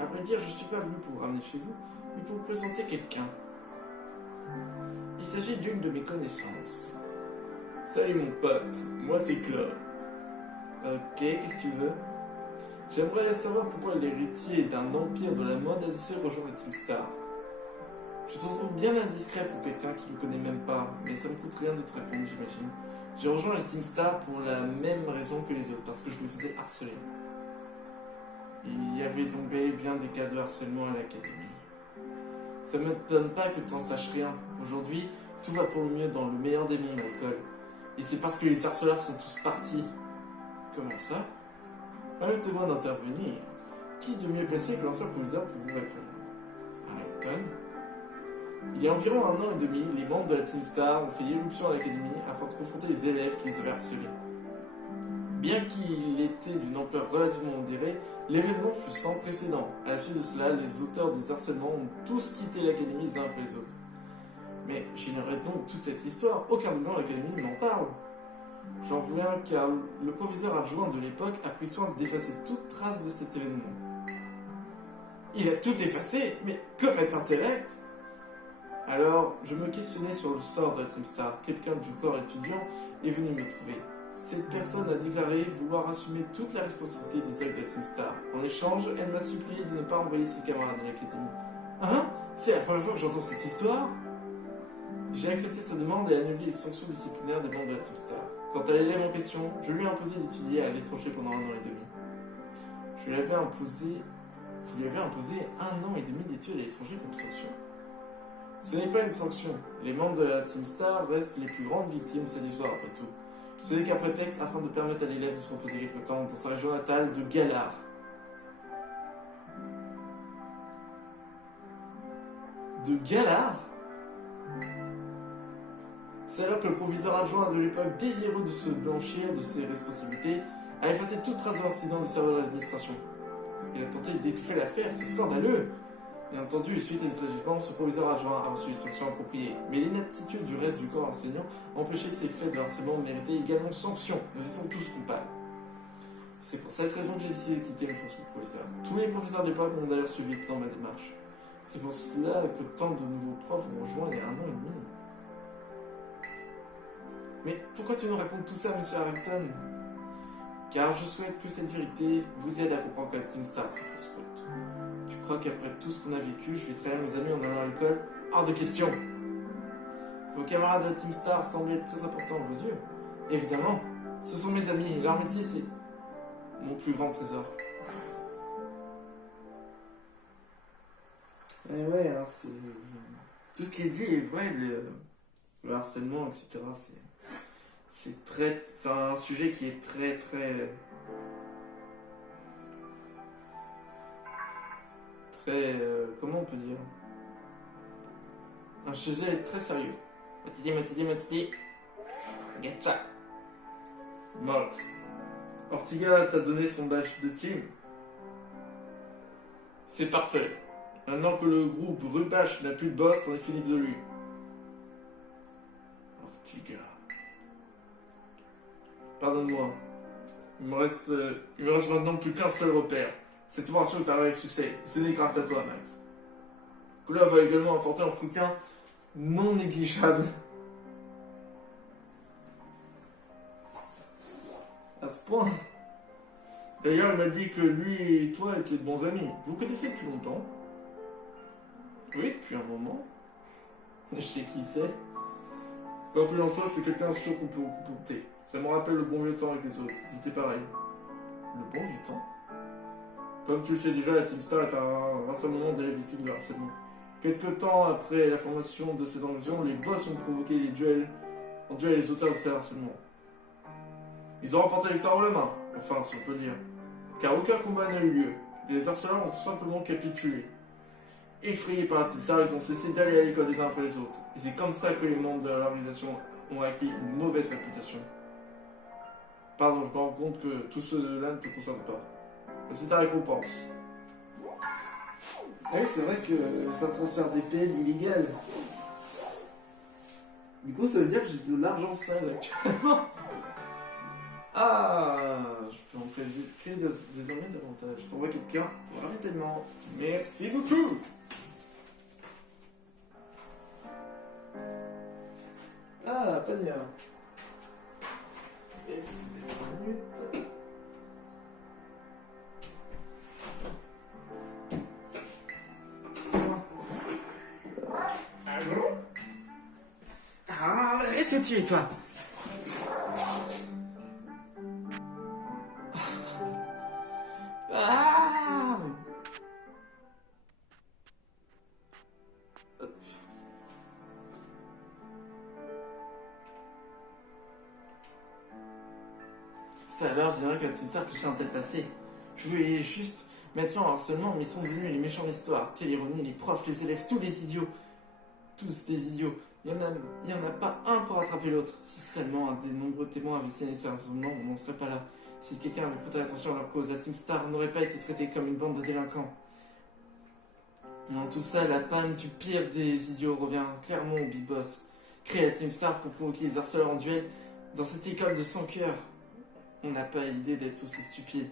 À vrai dire, je suis pas venu pour vous ramener chez vous, mais pour vous présenter quelqu'un. Il s'agit d'une de mes connaissances. Salut mon pote, moi c'est Claude. Ok, qu'est-ce que tu veux? J'aimerais savoir pourquoi l'héritier d'un empire de la mode a décidé de rejoindre la Team Star. Je te trouve bien indiscret pour quelqu'un qui ne me connaît même pas, mais ça me coûte rien de te répondre, j'imagine. J'ai rejoint la Team Star pour la même raison que les autres, parce que je me faisais harceler. Il y avait donc bel et bien des cas de harcèlement à l'académie. Ça ne m'étonne pas que tu n'en saches rien. Aujourd'hui, tout va pour le mieux dans le meilleur des mondes à l'école. Et c'est parce que les harceleurs sont tous partis. Comment ça? Permettez-moi d'intervenir. Qui de mieux placé que l'ancien proviseur pour vous répondre? Harrington. Il y a environ 1 an et demi, les membres de la Team Star ont fait irruption à l'académie afin de confronter les élèves qui les avaient harcelés. Bien qu'il était d'une ampleur relativement modérée, l'événement fut sans précédent. À la suite de cela, les auteurs des harcèlements ont tous quitté l'académie les uns après les autres. Mais j'ignorais donc toute cette histoire, aucun de membres de l'académie n'en parle. J'en viens car le proviseur adjoint de l'époque a pris soin d'effacer toute trace de cet événement. Il a tout effacé, mais comme est intellect! Alors, je me questionnais sur le sort de la Team Star. Quelqu'un du corps étudiant est venu me trouver. Cette personne a déclaré vouloir assumer toute la responsabilité des actes de la Team Star. En échange, elle m'a supplié de ne pas envoyer ses camarades de l'académie. Hein? C'est la première fois que j'entends cette histoire? J'ai accepté sa demande et annulé les sanctions disciplinaires des membres de la Team Star. Quant à l'élève en question, je lui ai imposé d'étudier à l'étranger pendant 1 an et demi. Vous lui avez imposé 1 an et demi d'études à l'étranger comme sanction? Ce n'est pas une sanction. Les membres de la Team Star restent les plus grandes victimes de cette histoire après tout. Ce n'est qu'un prétexte afin de permettre à l'élève de se reposer quelque temps dans sa région natale de Galar. De Galar? C'est alors que le proviseur adjoint de l'époque, désireux de se blanchir de ses responsabilités, a effacé toute trace de l'incident des serveurs de l'administration. Il a tenté d'étouffer l'affaire, c'est scandaleux! Bien entendu, suite à ces agissements, ce proviseur adjoint a reçu les sanctions appropriées. Mais l'inaptitude du reste du corps enseignant empêchait ces faits de harcèlement méritaient également sanction. Nous y sommes tous coupables. C'est pour cette raison que j'ai décidé de quitter mes fonctions de proviseur. Tous les professeurs de l'époque m'ont d'ailleurs suivi dans ma démarche. C'est pour cela que tant de nouveaux profs ont rejoint il y a 1 an et demi. Mais pourquoi tu nous racontes tout ça, monsieur Harrington? Car je souhaite que cette vérité vous aide à comprendre que la Team Star fait fausse route. Tu crois qu'après tout ce qu'on a vécu, je vais trahir mes amis en allant à l'école? Hors de question! Vos camarades de la Team Star semblent être très importants à vos yeux. Évidemment, ce sont mes amis, leur métier c'est mon plus grand trésor. Et ouais, hein, c'est... Tout ce qui est dit est vrai, le harcèlement, etc. C'est un sujet qui est très comment on peut dire? Un sujet très sérieux. Matidi. Gacha. Max. Ortiga t'a donné son badge de team. C'est parfait. Maintenant que le groupe Rupache n'a plus de boss, on est fini de lui. Ortiga. Pardonne-moi. Il me reste maintenant plus qu'un seul repère. Cette opération est arrivée avec succès. Ce n'est grâce à toi, Max. Cela va également apporter un soutien non négligeable. À ce point. D'ailleurs, il m'a dit que lui et toi étiez de bons amis. Vous vous connaissez depuis longtemps? Oui, depuis un moment. Je sais qui c'est. Quoi qu'il en soit, c'est quelqu'un de chaud qu'on peut compter. Ça me rappelle le bon vieux temps avec les autres. C'était pareil. Le bon vieux temps? Comme tu le sais déjà, la Team Star est un rassemblement des victimes de harcèlement. Quelque temps après la formation de cette organisation, les boss ont provoqué les duels entre les auteurs de ces harcèlements. Ils ont remporté la victoire haut la main, enfin si on peut dire. Car aucun combat n'a eu lieu. Les harceleurs ont tout simplement capitulé. Effrayés par la Team Star, ils ont cessé d'aller à l'école les uns après les autres. Et c'est comme ça que les membres de l'organisation ont acquis une mauvaise réputation. Pardon, je me rends compte que tout cela ne te concerne pas. C'est ta récompense. Ah oui, c'est vrai que c'est un transfert d'épée illégal. Du coup, ça veut dire que j'ai de l'argent sale actuellement. Ah, je peux en créer désormais davantage. Je t'envoie quelqu'un pour ravitaillement. Merci beaucoup. Ah, pas bien. Excusez-moi une minute. C'est moi. Allô? Ah, reste où tu es, toi. Ah! Ça alors, je dirais que c'est ça que j'ai un tel passé. Je voulais juste mettre fin au harcèlement, mais ils sont devenus les méchants de l'histoire. Quelle ironie, les profs, les élèves, tous les idiots. Tous des idiots. Il y en a pas un pour attraper l'autre. Si seulement un des nombreux témoins avait signé ces harcèlements, on n'en serait pas là. Si quelqu'un avait prêté attention à leur cause, la Team Star n'aurait pas été traitée comme une bande de délinquants. Et en tout ça, la palme du pire des idiots revient clairement au Big Boss. Créer la Team Star pour provoquer les harceleurs en duel dans cette école de 100 cœurs. On n'a pas idée d'être aussi stupide.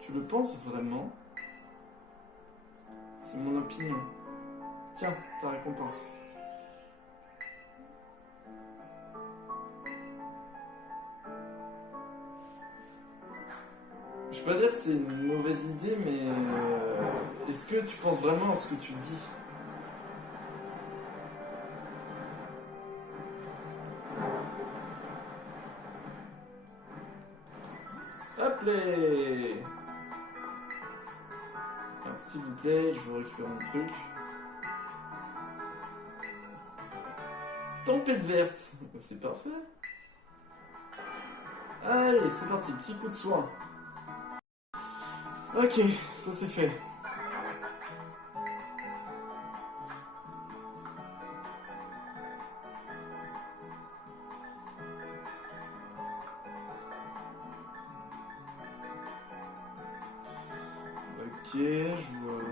Tu le penses vraiment? C'est mon opinion. Tiens, ta récompense. Je peux pas dire que c'est une mauvaise idée, mais est-ce que tu penses vraiment à ce que tu dis? Hop là! Alors, s'il vous plaît, je veux récupérer mon truc. Tempête verte! C'est parfait! Allez, c'est parti, petit coup de soin. Ok, ça c'est fait. Ok, je vois.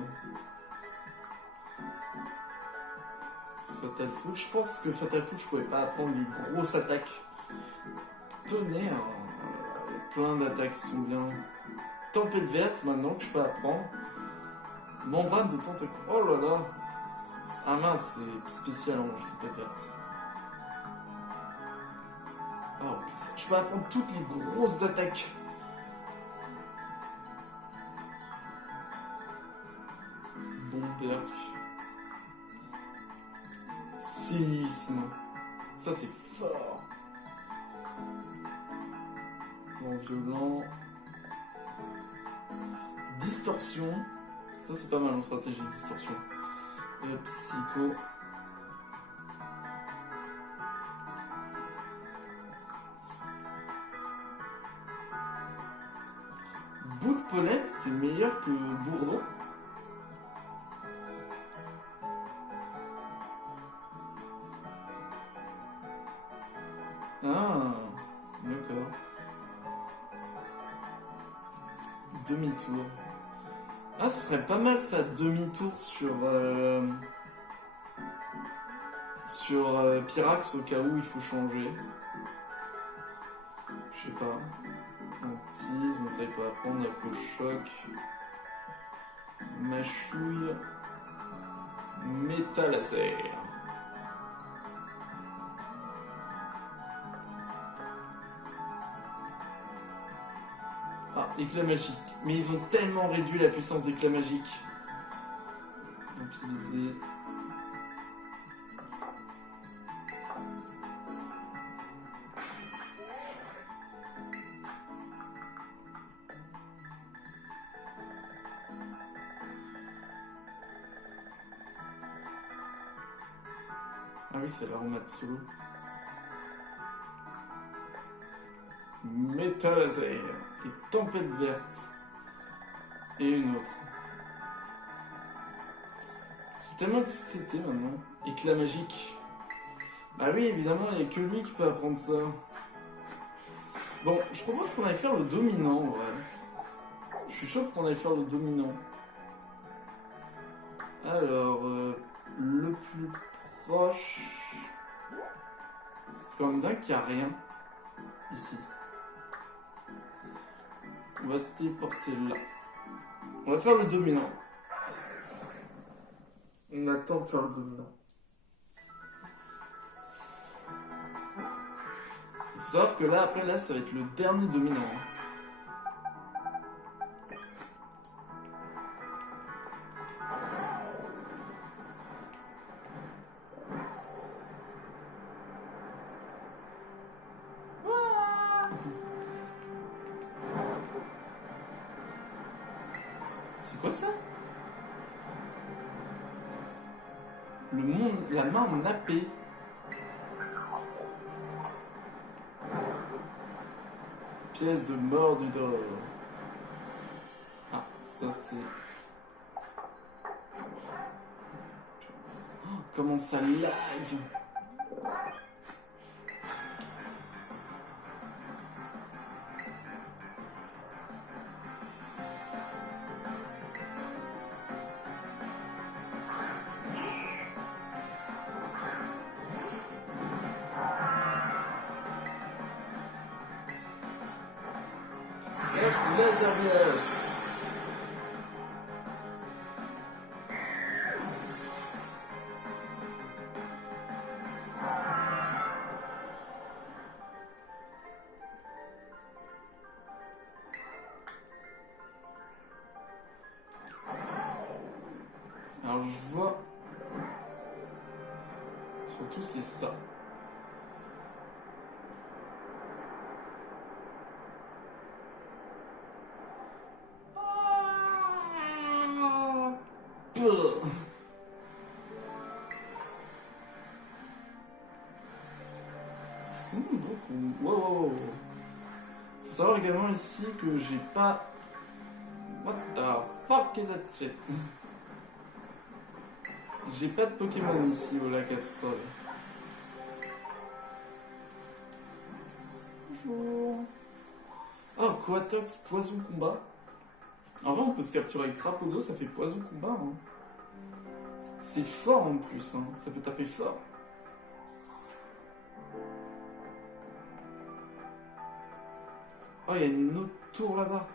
Fatal Foot, je pense que Fatal Foot, je pouvais pas apprendre les grosses attaques. Tonnerre, il y a plein d'attaques qui sont bien. Tempête verte, maintenant que je peux apprendre. Membrane de tentacule. Oh là là! Ah mince, c'est spécial en rouge, tempête verte. Oh, je peux apprendre toutes les grosses attaques. Bomberg. Séisme. Ça c'est fort. Bon, violent. Distorsion. Ça c'est pas mal en stratégie, distorsion. Et psycho. Boule de pollen, c'est meilleur que bourdon. Ah, d'accord. Demi-tour. Ah, ce serait pas mal ça, demi-tour sur Pyrax au cas où il faut changer. Je sais pas. Antisme, ça il peut apprendre choc, mâchouille, métal laser. Ah, éclat magique. Mais ils ont tellement réduit la puissance d'éclat magique. Utiliser. Ah oui, c'est l'Aromatsu. Métal laser et tempête verte. Et une autre. J'ai tellement de CT maintenant. Éclat magique. Bah oui, évidemment, il n'y a que lui qui peut apprendre ça. Bon, je propose qu'on aille faire le dominant, ouais. Je suis chaud qu'on aille faire le dominant. Alors, le plus proche... C'est quand même dingue qu'il n'y a rien ici. On va se téléporter là. On va faire le dominant. On attend de faire le dominant. Il faut savoir que là, après, là, ça va être le dernier dominant. C'est quoi ça? Le monde, la main nappée. Pièce de mort du d'or. Ah, ça c'est... Oh, comment ça lag! Lazarus. Alors je vois... Surtout c'est ça. C'est beaucoup. Wow. Faut savoir également ici que j'ai pas... What the fuck is that shit? J'ai pas de Pokémon ici au lac Astral. Bonjour. Oh, Quatox, poison combat. En vrai, on peut se capturer avec Crapodo, ça fait poison combat. Hein. C'est fort en plus, hein. Ça peut taper fort. Oh, il y a une autre tour là-bas.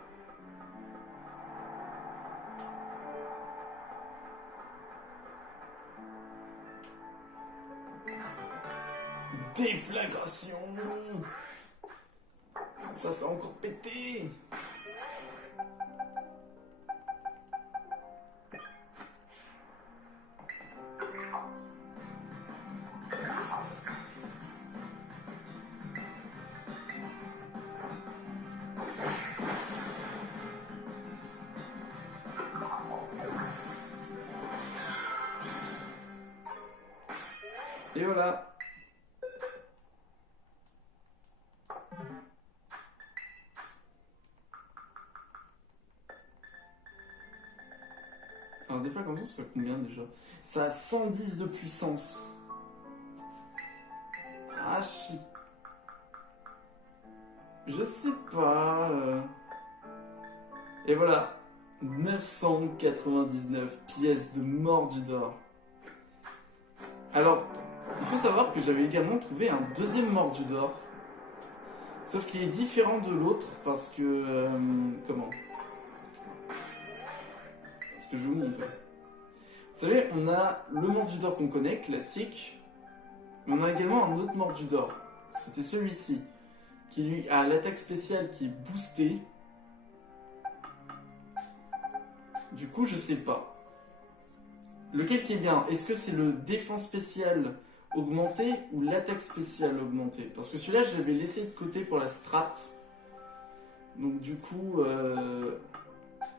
Déflagration. Ça a encore pété. Et voilà. Alors des fois comme ça combien déjà? Ça a 110 de puissance. Ah je sais pas. Et voilà. 999 pièces de Mordidor. Alors, il faut savoir que j'avais également trouvé un deuxième Mordidor. Sauf qu'il est différent de l'autre parce que... comment? Parce que je vais vous montrer. Vous savez, on a le Mordudor qu'on connaît, classique. Mais on a également un autre Mordudor. C'était celui-ci. Qui lui a l'attaque spéciale qui est boostée. Du coup, je sais pas. Lequel qui est bien? Est-ce que c'est le défense spéciale augmenté ou l'attaque spéciale augmentée? Parce que celui-là, je l'avais laissé de côté pour la strat. Donc du coup,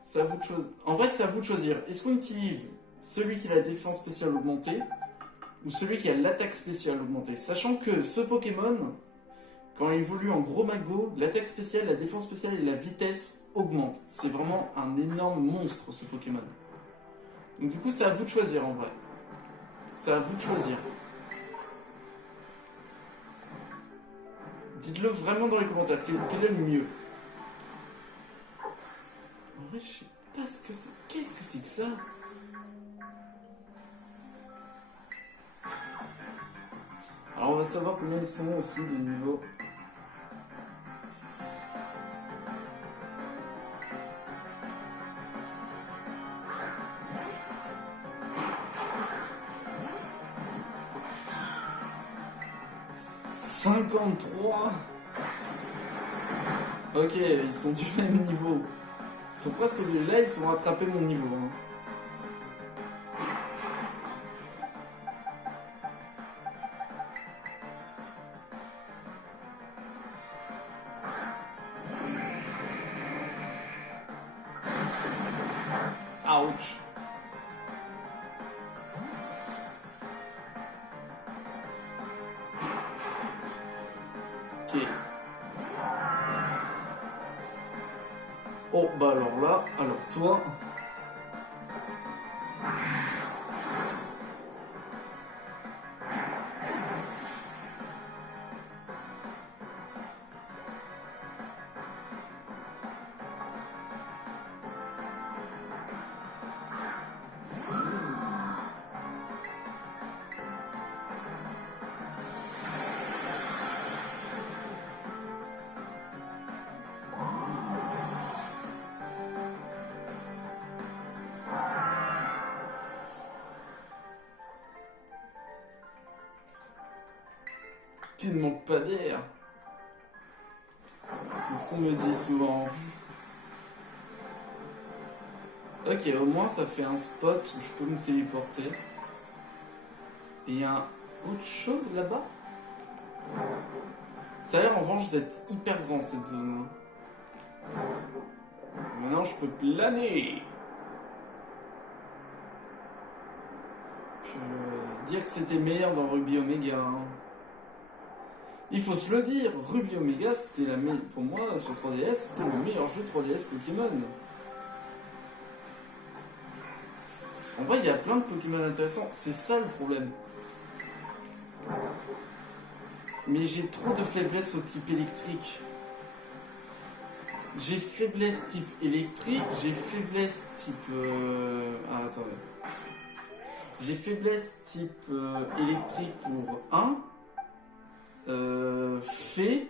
c'est à vous de choisir. En vrai, c'est à vous de choisir. Est-ce qu'on utilise celui qui a la défense spéciale augmentée ou celui qui a l'attaque spéciale augmentée? Sachant que ce Pokémon, quand il évolue en gros mago, l'attaque spéciale, la défense spéciale et la vitesse augmentent. C'est vraiment un énorme monstre, ce Pokémon. Donc du coup, c'est à vous de choisir en vrai. C'est à vous de choisir. Dites-le vraiment dans les commentaires. Quel est le mieux? En vrai, je sais pas ce que c'est. Qu'est-ce que c'est que ça? Alors, on va savoir combien ils sont aussi de niveau. « 53 ! Ok, ils sont du même niveau. Ils sont presque là, ils ont rattrapé mon niveau. Hein. Ouch. Ok. Oh, bah alors là, alors toi... Tu ne manques pas d'air. C'est ce qu'on me dit souvent. Ok, au moins ça fait un spot où je peux me téléporter. Et il y a autre chose là-bas? Ça a l'air en revanche d'être hyper grand cette zone. Maintenant je peux planer. Je peux dire que c'était meilleur dans Ruby Omega. Hein. Il faut se le dire, Ruby Omega c'était pour moi sur 3DS c'était le meilleur jeu 3DS Pokémon. En vrai il y a plein de Pokémon intéressants, c'est ça le problème. Mais j'ai trop de faiblesse au type électrique. J'ai faiblesse type électrique, j'ai faiblesse type... Ah attendez. J'ai faiblesse type électrique pour 1. Fée.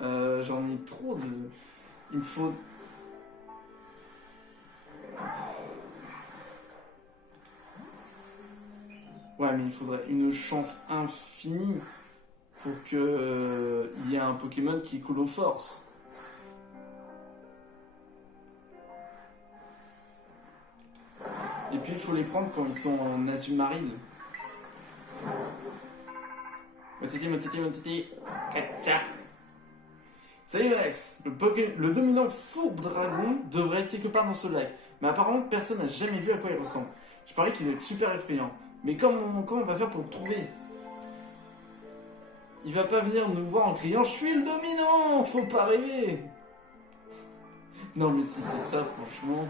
J'en ai trop de... Il me faut... Ouais, mais il faudrait une chance infinie pour que y ait un Pokémon qui coule aux forces. Et puis il faut les prendre quand ils sont en Azumarill. Matiti. Kacha. Salut Max. Le dominant fourbe dragon devrait être quelque part dans ce lac. Mais apparemment personne n'a jamais vu à quoi il ressemble. Je parie qu'il doit être super effrayant. Mais comment on va faire pour le trouver? Il va pas venir nous voir en criant « Je suis le dominant !» Faut pas rêver. Non mais si c'est ça, franchement...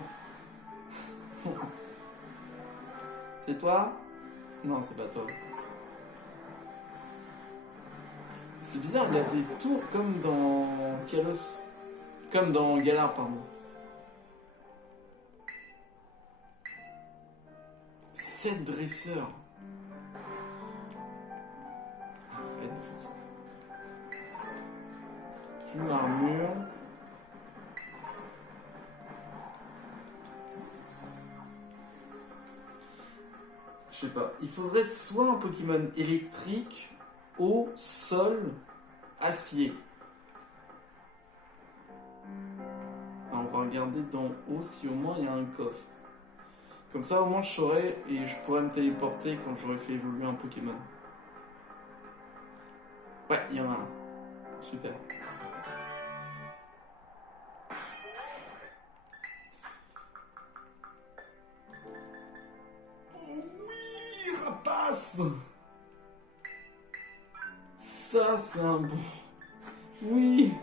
C'est toi? Non, c'est pas toi. C'est bizarre, il y a des tours comme dans Kalos. Comme dans Galar, pardon. 7 dresseurs. Arrête de faire ça. Une armure. Je sais pas. Il faudrait soit un Pokémon électrique, eau, sol, acier. Alors, on va regarder dans eau si au moins il y a un coffre. Comme ça au moins je saurais et je pourrais me téléporter quand j'aurai fait évoluer un Pokémon. Ouais, il y en a un. Super. Oui, rapace. Ça, c'est un bon... Oui.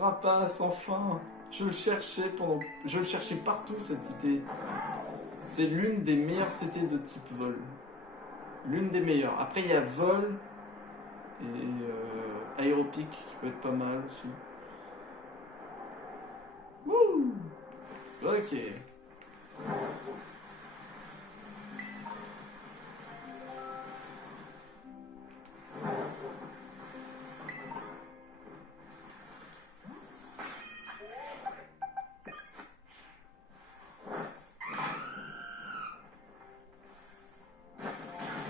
Rapace, enfin. Je le cherchais pendant... Je le cherchais partout, cette cité. C'est l'une des meilleures cités de type vol. L'une des meilleures. Après, il y a vol et aéropique qui peut être pas mal aussi. Wouh. Ok.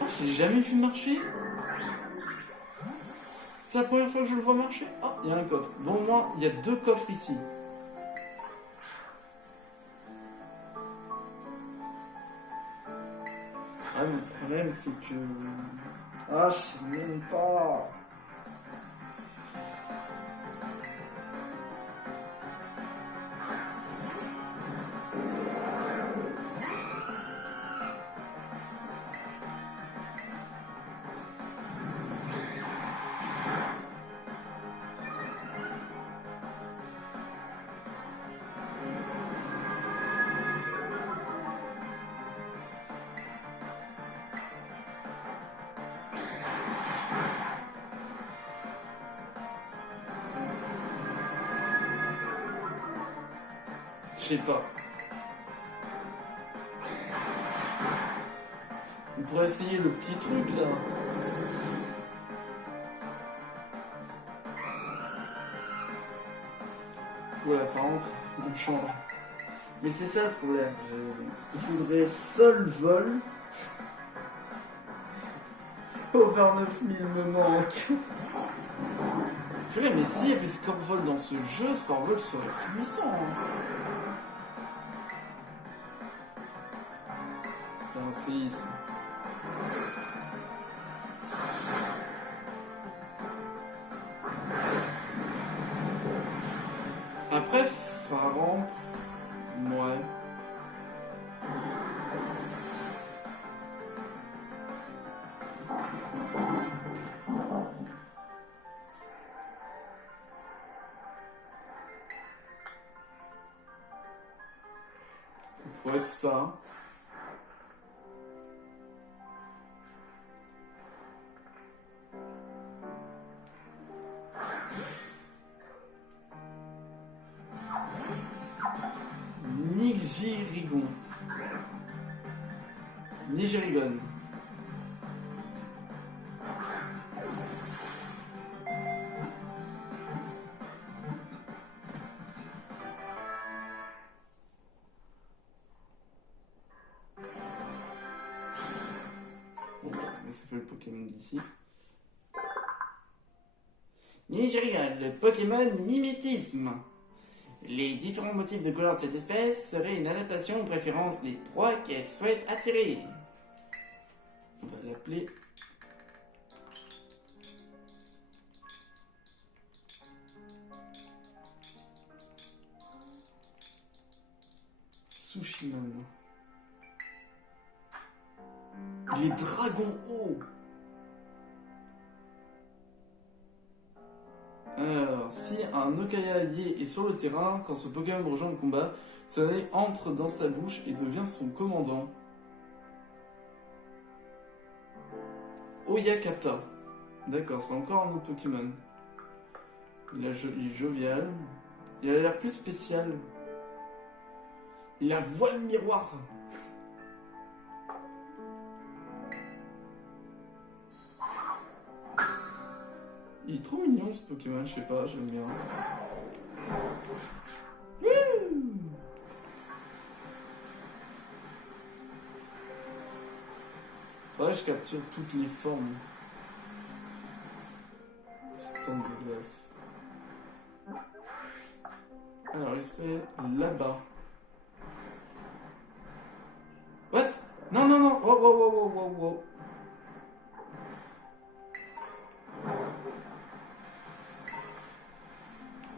Oh, je l'ai jamais vu marcher. C'est la première fois que je le vois marcher. Oh, il y a un coffre. Bon, au moins, il y a 2 coffres ici. Ah, mais le problème, c'est que... Ah, je sais même pas. Je sais pas. On pourrait essayer le petit truc, là. Voilà, par contre, on change. Mais c'est ça le problème. Il faudrait seul vol. Over 9000 me manque. Purée, mais s'il y avait Scorvol dans ce jeu, Scorvol serait puissant. Putain, c'est ici. Après, Pharaon, ouais. Ouais, c'est ça. Nigirigon. Nigirigon. Bon, mais ça fait le Pokémon d'ici. Nigirigon, le Pokémon mimétisme. Les différents motifs de couleur de cette espèce seraient une adaptation ou préférence des proies qu'elle souhaite attirer. On va l'appeler... Sushiman. Les dragons hauts. Alors, si un Okaya allié est sur le terrain, quand ce Pokémon rejoint le combat, ce nez entre dans sa bouche et devient son commandant. Oyakata. D'accord, c'est encore un autre Pokémon. Il est jovial. Il a l'air plus spécial. Il a voile miroir. Il est trop mignon ce Pokémon, je sais pas, j'aime bien. Wouh! Ouais, je capture toutes les formes. Stand de glace. Alors, il serait là-bas. What? Non, non, non! Wow, wow, wow, wow, wow, wow.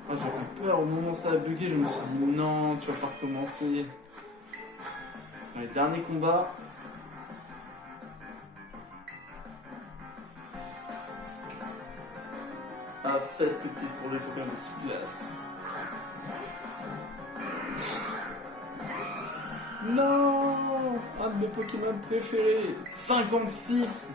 Ah, j'ai fait peur au moment où ça a bugué, je me suis dit non, tu vas pas recommencer. Allez, dernier combat. Ah, faites que t'es pour les Pokémon de type glace. Non! Un de mes Pokémon préférés! 56!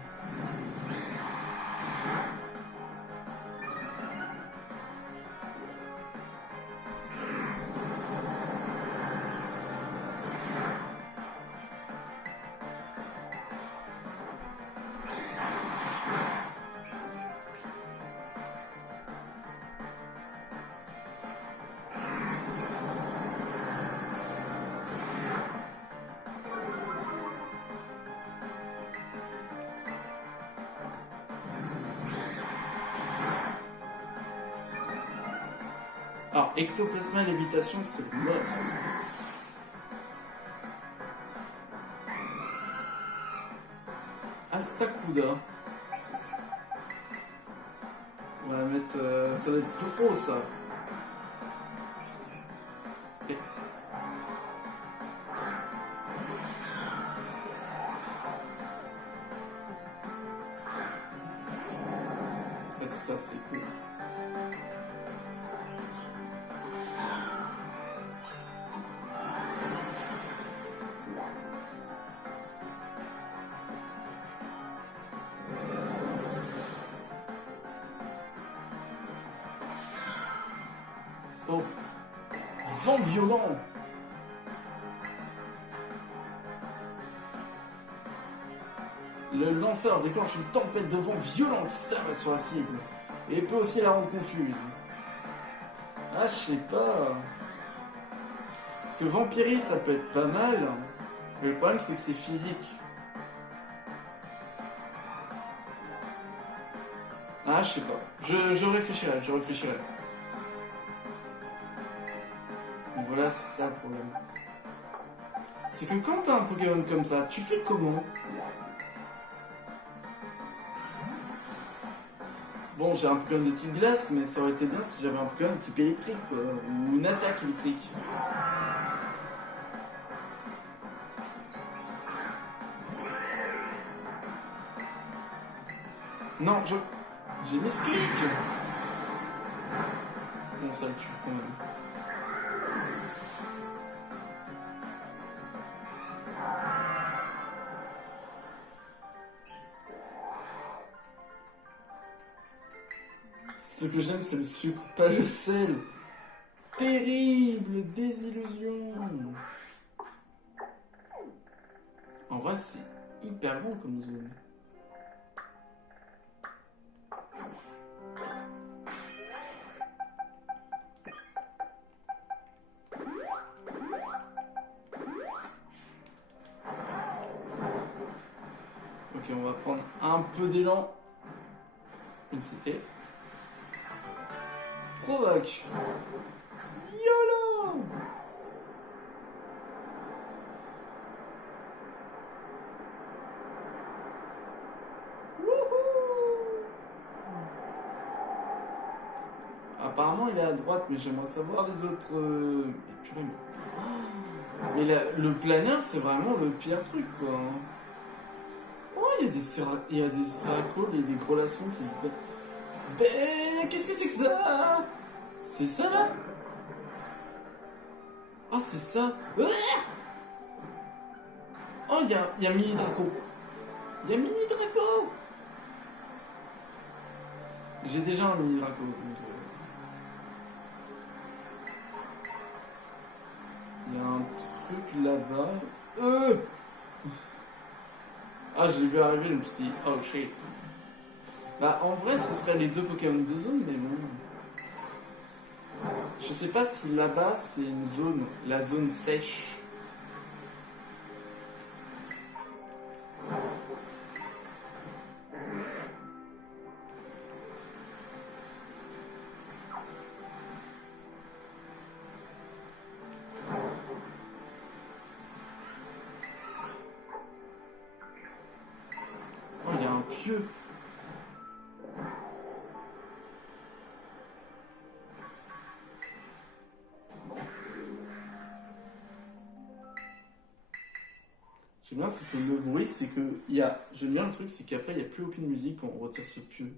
Alors, ectoplasma lévitation, c'est le must. Astacuda. On va mettre. Ça va être plus haut ça. Ok. Et ça, c'est cool. Oh, vent violent. Le lanceur déclenche une tempête de vent violent qui s'abat sur la cible et peut aussi la rendre confuse. Ah, je sais pas. Parce que Vampiris, ça peut être pas mal, mais le problème c'est que c'est physique. Ah, je sais pas. Je réfléchirai, je réfléchirai. Mais voilà, c'est ça le problème. C'est que quand t'as un Pokémon comme ça, tu fais comment? Bon, j'ai un Pokémon de type glace, mais ça aurait été bien si j'avais un Pokémon de type électrique, quoi. Ou une attaque électrique. Non, j'ai mis ce clic. Bon, ça le tue quand même. Ce que j'aime, c'est le sucre, pas le sel. Terrible désillusion. En vrai, c'est hyper bon comme zone. Ok, on va prendre un peu d'élan. Une CT. Provoque. YOLO. Wouhou. Apparemment, il est à droite, mais j'aimerais savoir les autres. Et purée, mais le planeur, c'est vraiment le pire truc, quoi. Oh, il y a des Ceracoles et des gros laçons qui se battent. Ben, qu'est-ce que c'est que ça? C'est ça, là? Ah, c'est ça. Ah, oh, il y a Mini Draco. Il y a Mini Draco. J'ai déjà un Mini Draco. Donc, il y a un truc là-bas. Ah, je l'ai vu arriver, je me suis dit, oh shit. Bah, en vrai, ce serait les deux Pokémon de zone, mais bon. Je sais pas si là-bas, c'est une zone, la zone sèche. Oh, il y a un pieu. J'aime bien, c'est que le bruit, c'est que il y a. J'aime bien le truc, c'est qu'après, il n'y a plus aucune musique quand on retire ce pieu.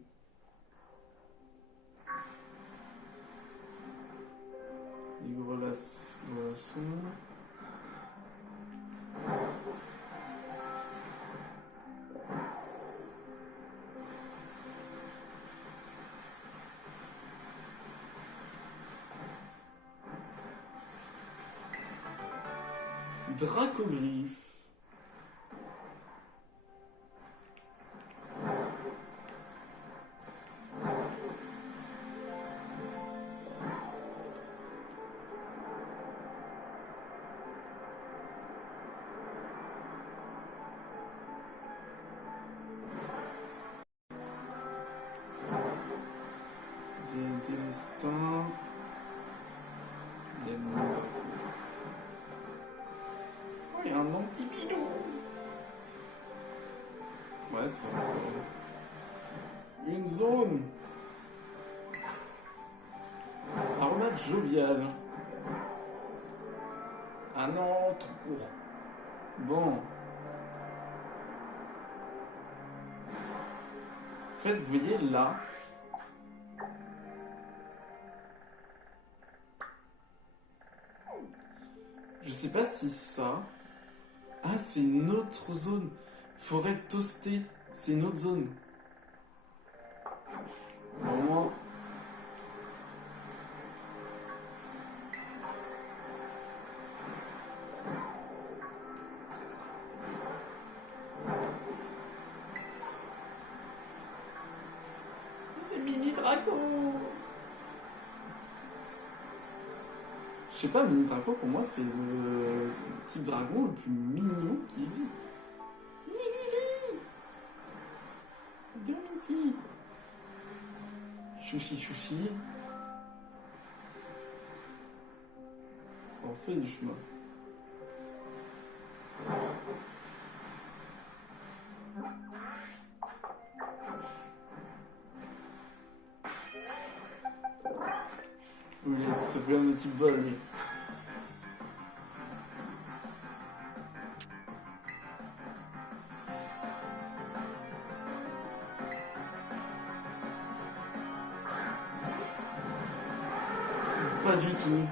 Les relations. Dracogriffe. Des destins. Il y a une... Oh, il y a un ampibidon. Ouais, c'est encore... Une zone. Aromate jovial. Ah non, trop court. Bon. En fait, vous voyez là. Je sais pas si ça. Ah, c'est une autre zone. Forêt toastée. C'est une autre zone. Au moins. Des mini dragons. Je sais pas, mini dragon pour moi c'est le type dragon le plus mignon qui existe. Nigiri. De Mickey. Chouchi chouchi. Ça en fait du chemin. Oui, t'as plein de type vol, lui. Pas du tout.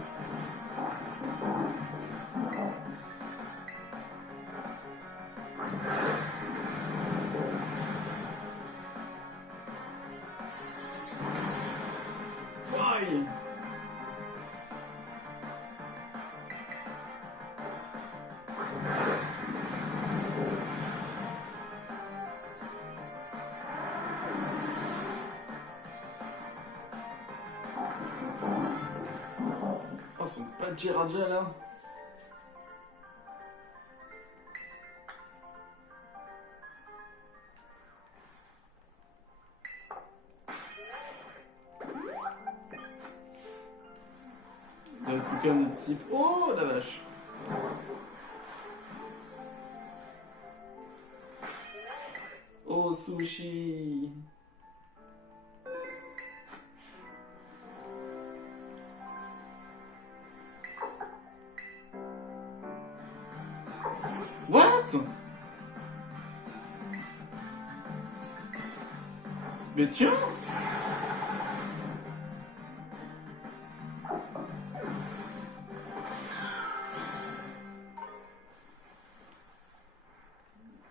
Why? Oh, son pas de Giraja là. Il y a le Pokémon de type. Oh la vache! Oh sushi! What? Mais tiens!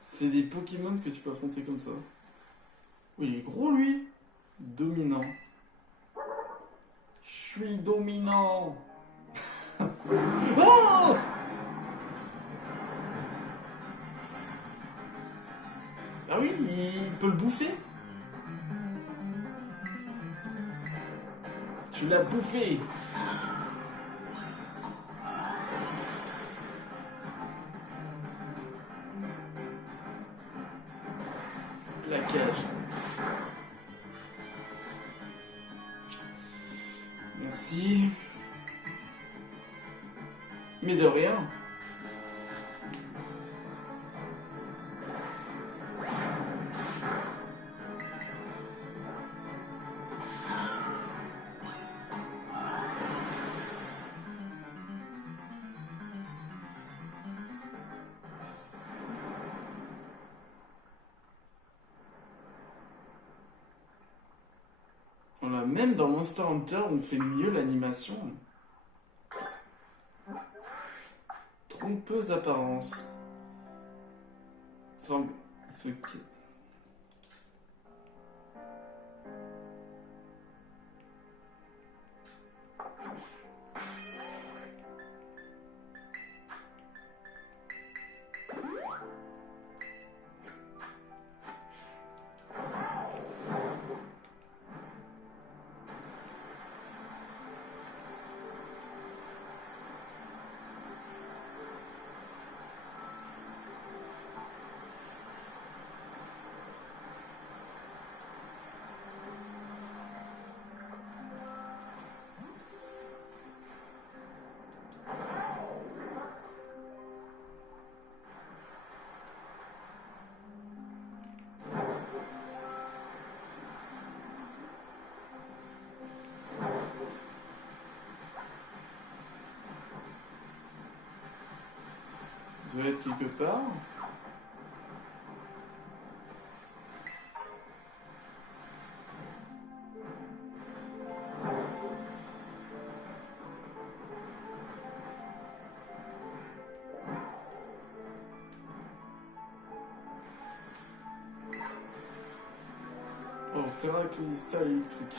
C'est des Pokémon que tu peux affronter comme ça. Oui, il est gros lui! Dominant. Je suis dominant! Oh! Ah oui, il peut le bouffer? l'as bouffé. Plaquage. Merci. Mais de rien. Même dans Monster Hunter, on fait mieux l'animation. Trompeuse apparence. Ce qui... doit être quelque part. Oh, terraclista électrique.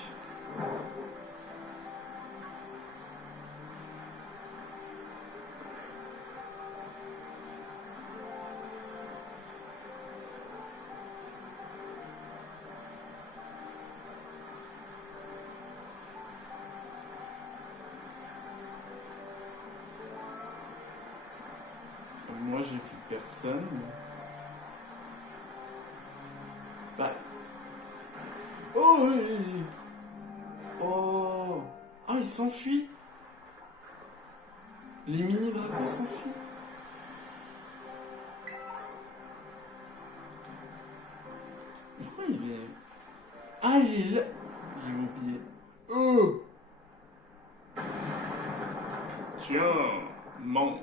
Moi, j'ai vu personne. Bah. Oh oui. Oh. Ah, il s'enfuit. Les mini-dragons s'enfuient. Pourquoi il est... Ah, il est là. J'ai oublié. Oh. Tiens, mange.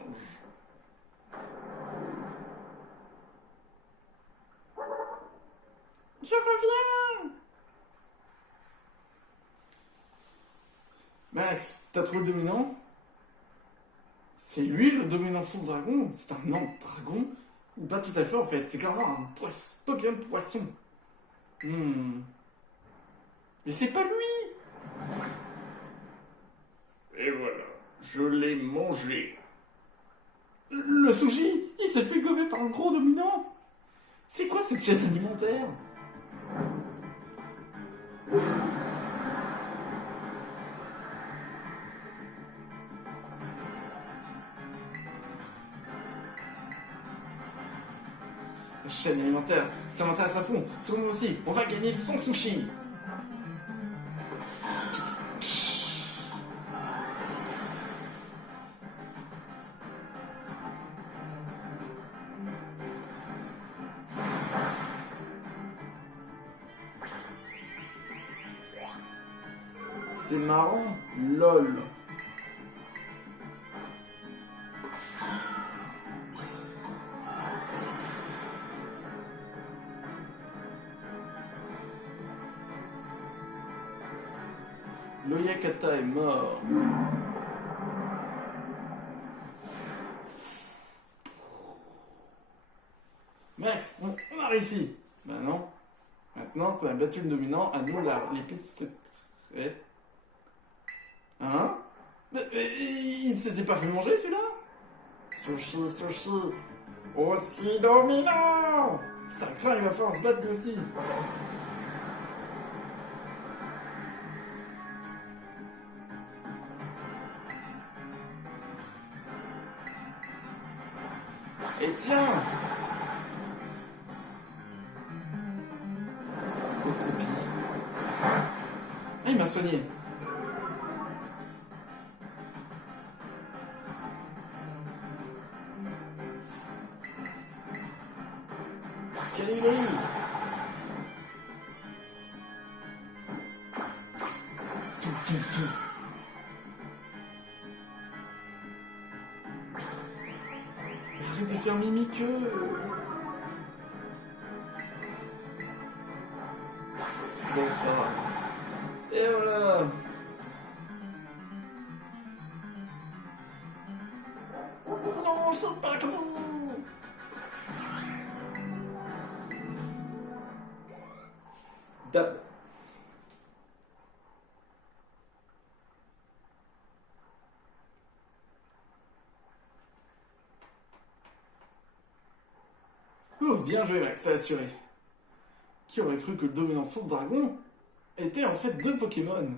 Je reviens. Max, t'as trouvé le dominant? C'est lui le dominant fond dragon? C'est un nain dragon? Ou pas tout à fait en fait, c'est clairement un Pokémon poisson. Mais c'est pas lui! Et voilà, je l'ai mangé. Le sushi, il s'est fait gommer par un gros dominant. C'est quoi cette chaîne alimentaire? Chaîne alimentaire, ça m'intéresse à fond. Sur nous aussi, on va gagner 100 sushis. C'est marrant, lol. L'Oyakata est mort. Max, on a réussi. Bah non. Maintenant qu'on a battu le dominant, à nous les pistes secrètes. Hein? Mais il ne s'était pas fait manger celui-là? Sushi, sushi. Aussi dominant! Ça craint, il va falloir se battre lui aussi. Et tiens! Recroupie. Ah, il m'a soigné. Calibri! Arrête de faire mimique. Bon, c'est pas grave. Et voilà. Non, je saute pas comme vous. Dab. Ouf, bien joué Max, t'as assuré. Qui aurait cru que le dominant faux dragon était en fait deux Pokémon?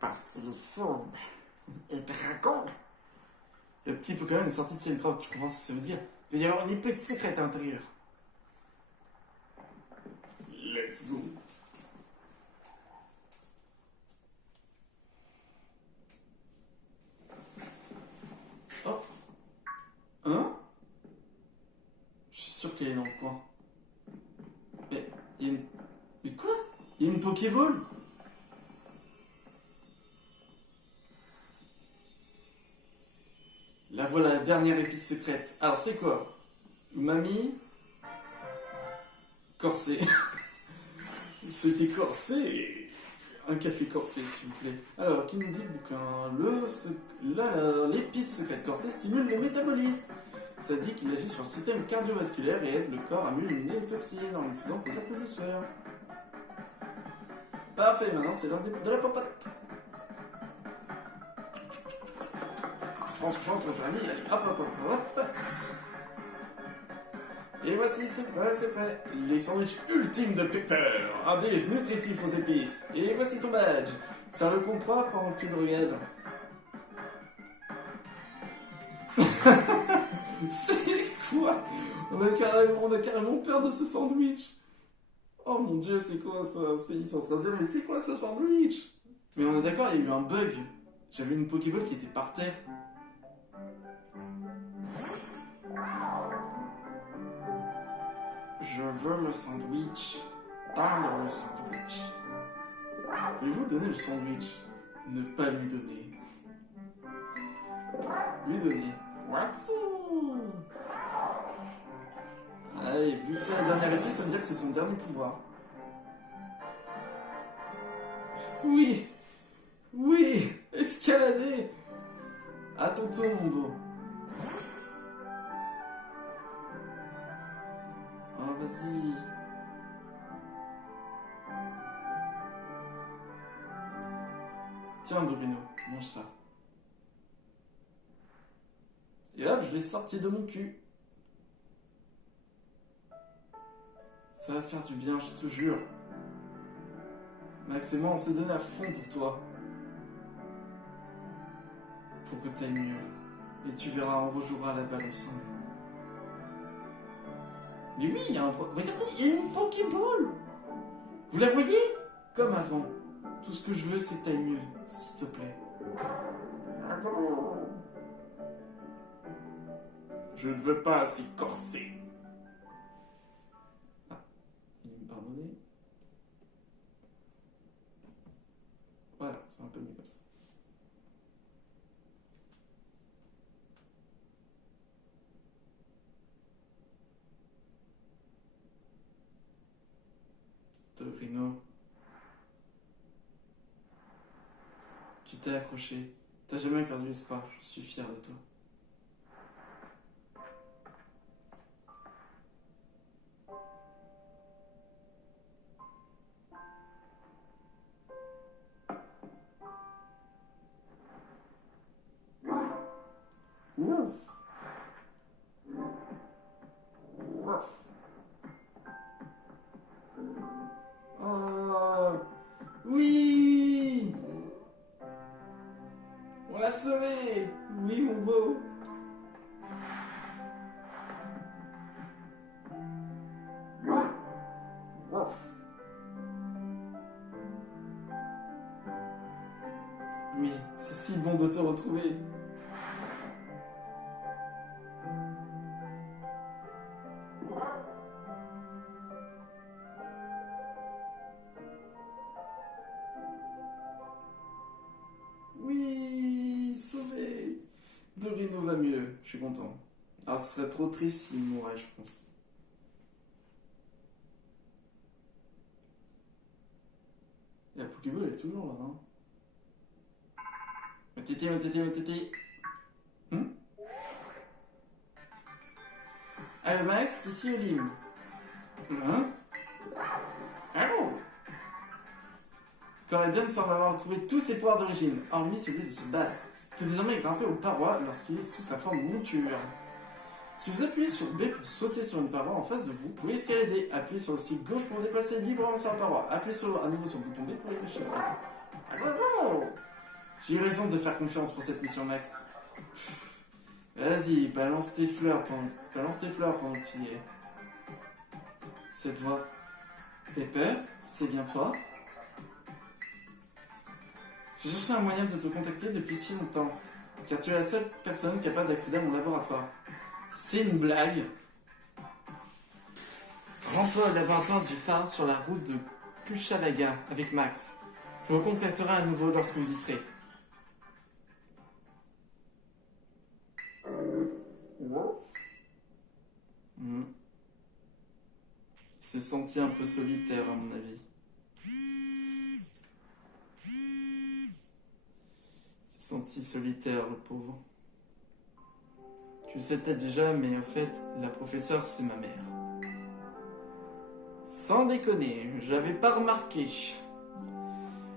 Parce qu'il est fourbe et dragon. Le petit Pokémon est sorti de Minecraft, tu comprends ce que ça veut dire? Il va y avoir une épée secrète à l'intérieur. Let's go. Oh. Hein? Je suis sûr qu'elle est dans le coin. Mais, il y a une... Mais quoi? Il y a une Pokéball? La voilà, la dernière épice secrète. Alors, c'est quoi? Mamie? Corsé. C'était corsé. Un café corsé, s'il vous plaît. Alors, qui nous dit le bouquin? L'épice secrète corsée stimule le métabolisme. Ça dit qu'il agit sur le système cardiovasculaire et aide le corps à mieux éliminer les toxines en lui faisant produire plus de sueur. Parfait, maintenant c'est l'heure de la popote. Transport votre ami, allez, hop, hop, hop, hop. Et voici, c'est prêt. Les sandwichs ultimes de Pepper, un délice nutritif aux épices. Et voici ton badge. Serre le compte 3 pendant que tu le regardes. C'est quoi? On a carrément peur de ce sandwich. Oh mon dieu, c'est quoi ça? Ils sont en train de dire, mais c'est quoi ce sandwich? Mais on est d'accord, il y a eu un bug. J'avais une Pokéball qui était par terre. Je veux le sandwich. Tendre le sandwich. Pouvez-vous donner le sandwich? Ne pas lui donner. Lui donner. Watsu! Allez, vu que c'est la dernière épice, ça veut dire que c'est son dernier pouvoir. Oui! Oui! Escalader! À ton tour, mon beau. Oh, vas-y. Tiens, Dorino, mange ça. Et hop, je l'ai sorti de mon cul. Ça va faire du bien, je te jure. Max et moi, on s'est donné à fond pour toi. Pour que t'ailles mieux. Et tu verras, on rejouera la balle ensemble. Mais oui, il y a un... Regardez, il y a une Pokéball. Vous la voyez? Comme avant. Tout ce que je veux, c'est que t'ailles mieux, s'il te plaît. Je ne veux pas assez corser. Ah, il me pardonnait. Voilà, c'est un peu mieux comme ça. Torino. Tu t'es accroché. T'as jamais perdu espoir. Je suis fier de toi. Ouf. Ouf. Oh. Oui. On l'a sauvé. Oui, mon beau. Oui, c'est si bon de te retrouver. Oui, sauvé. Dorino va mieux, je suis content. Alors ce serait trop triste s'il mourait, je pense. Et la Pokéball elle est toujours là, hein. Ma tété, ma tété, ma tété. Allô Max, ici Olim. Hein? Allô? Coraiden semble avoir retrouvé tous ses pouvoirs d'origine, hormis celui de se battre. Il peut désormais grimper aux parois lorsqu'il est sous sa forme monture. Si vous appuyez sur B pour sauter sur une paroi en face de vous, vous pouvez escalader. Appuyez sur le stick gauche pour vous déplacer librement sur la paroi. Appuyez à nouveau sur le bouton B pour y lâcher prise. J'ai eu raison de faire confiance pour cette mission, Max. Vas-y, balance tes fleurs pendant que tu y es. Cette voix. Pepper, c'est bien toi? J'ai cherché un moyen de te contacter depuis si longtemps, car tu es la seule personne capable d'accéder à mon laboratoire. C'est une blague. Rends-toi au laboratoire du phare sur la route de Kuchalaga avec Max. Je vous contacterai à nouveau lorsque vous y serez. Il s'est senti un peu solitaire à mon avis. Il s'est senti solitaire le pauvre. Tu le sais peut-être déjà, mais en fait, la professeure c'est ma mère. Sans déconner, j'avais pas remarqué.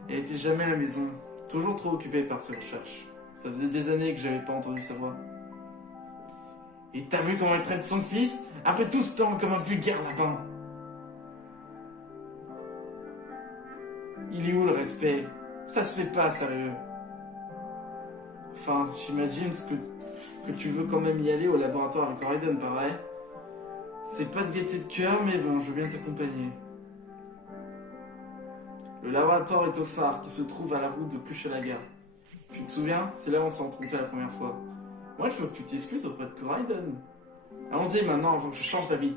Elle était jamais à la maison, toujours trop occupée par ses recherches. Ça faisait des années que j'avais pas entendu sa voix. Et t'as vu comment elle traite son fils? Après tout ce temps, comme un vulgaire lapin. Il est où le respect? Ça se fait pas, sérieux. Enfin, j'imagine que tu veux quand même y aller au laboratoire avec Coraiden, pareil. C'est pas de gaieté de cœur, mais bon, je veux bien t'accompagner. Le laboratoire est au phare qui se trouve à la route de Kuchalaga. Tu te souviens? C'est là où on s'est rencontrés la première fois. Moi, je veux que tu t'excuses auprès de Coraiden. Allons-y maintenant avant que je change d'avis.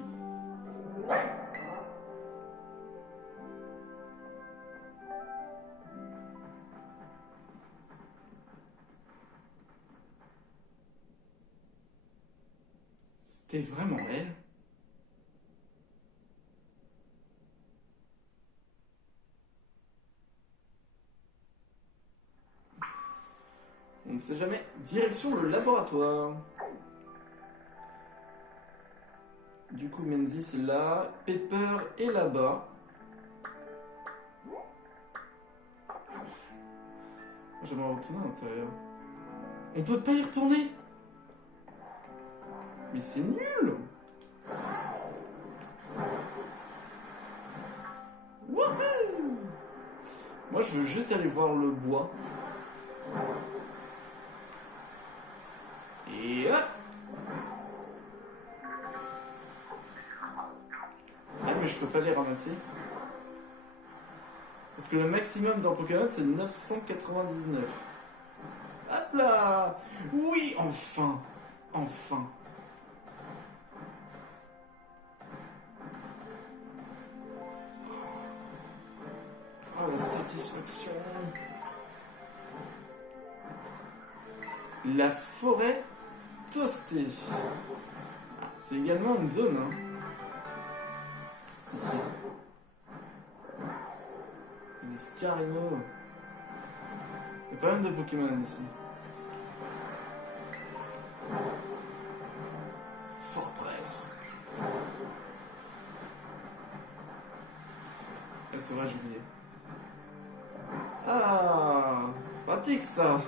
C'était vraiment elle? On ne sait jamais. Direction le laboratoire. Du coup, Menzies c'est là. Pepper est là-bas. J'aimerais retourner à l'intérieur. On peut pas y retourner? Mais c'est nul! Wouhou! Moi, je veux juste aller voir le bois. Et hop! Ah, mais je peux pas les ramasser. Parce que le maximum dans Pokémon, c'est 999. Hop là! Oui, enfin! Enfin! Oh, la satisfaction! La forêt toastée. Ah, c'est également une zone, hein. Ici. Les Scarino. Il y a pas mal de Pokémon ici. Forteresse. Ah, c'est vrai, j'ai oublié. Ah, c'est pratique ça.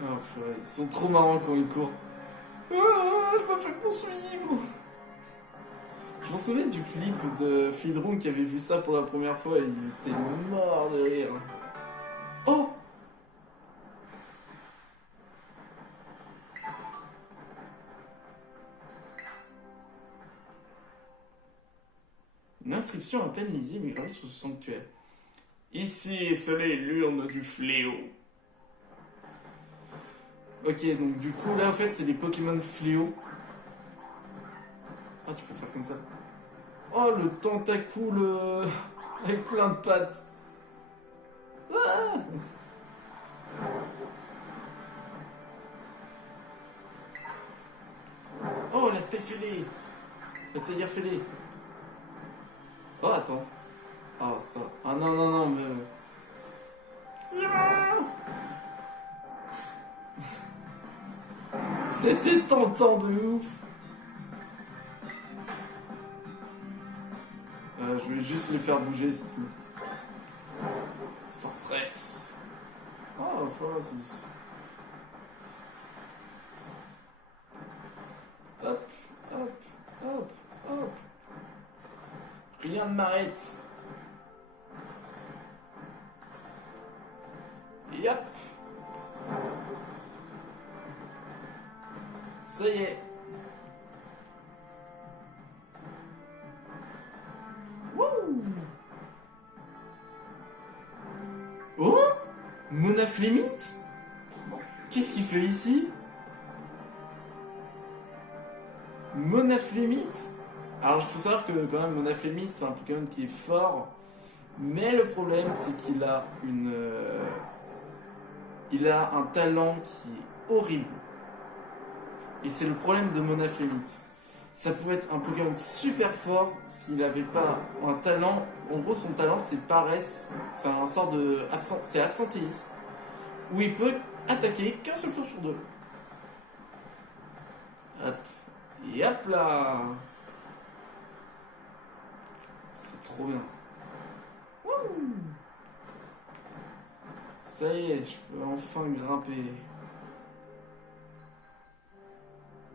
Oh, purée, ils sont trop marrants quand ils courent. Ah, je me fais poursuivre. Je m'en souviens du clip de Fidron qui avait vu ça pour la première fois et il était mort de rire. Oh! inscription à peine lisible est gravée sur ce sanctuaire. Ici, scellée l'urne du fléau. Ok, donc du coup, là, en fait, c'est des Pokémon fléau. Ah, tu peux faire comme ça. Oh, le tentacoule avec plein de pattes. Ah oh, la Tefele. La taillère fêlée. Oh, attends. Ah, ça. Ah, non, non, non, mais... C'était tentant de ouf. Je vais juste les faire bouger, c'est tout. Fortress. Oh, Fortress. Hop, hop, hop, hop. Rien ne m'arrête. Yep. Ça y est. Wouh. Oh, Monaflémite. Qu'est-ce qu'il fait ici? Monaflémite. Alors, il faut savoir que quand même Monaflémite, c'est un Pokémon qui est fort, mais le problème, c'est qu'il a il a un talent qui est horrible. Et c'est le problème de Monaflémite. Ça pouvait être un Pokémon super fort s'il n'avait pas un talent. En gros, son talent, c'est paresse. C'est un sort de c'est absentéisme, où il peut attaquer qu'un seul tour sur deux. Hop. Et hop là. C'est trop bien. Wouh. Ça y est, je peux enfin grimper.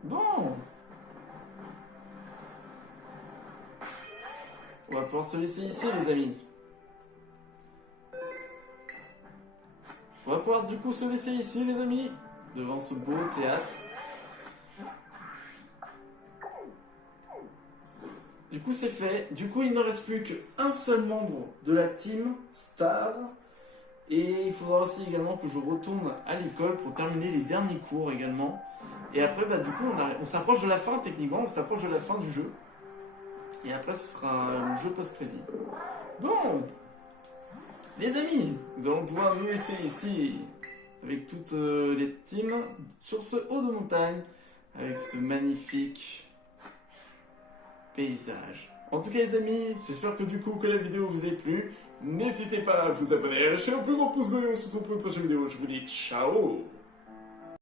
Bon. On va pouvoir se laisser ici, les amis. On va pouvoir du coup se laisser ici, les amis, devant ce beau théâtre. Du coup, c'est fait. Du coup, il ne reste plus qu'un seul membre de la team Star. Et il faudra aussi également que je retourne à l'école pour terminer les derniers cours également. Et après, bah, du coup, on s'approche de la fin, techniquement. On s'approche de la fin du jeu. Et après, ce sera le jeu post-crédit. Bon, les amis, nous allons pouvoir nous laisser ici avec toutes les teams sur ce haut de montagne avec ce magnifique paysage. En tout cas, les amis, j'espère que du coup que la vidéo vous ait plu. N'hésitez pas à vous abonner, à lâcher un plus grand pouce bleu et on se retrouve pour une prochaine vidéo. Je vous dis ciao.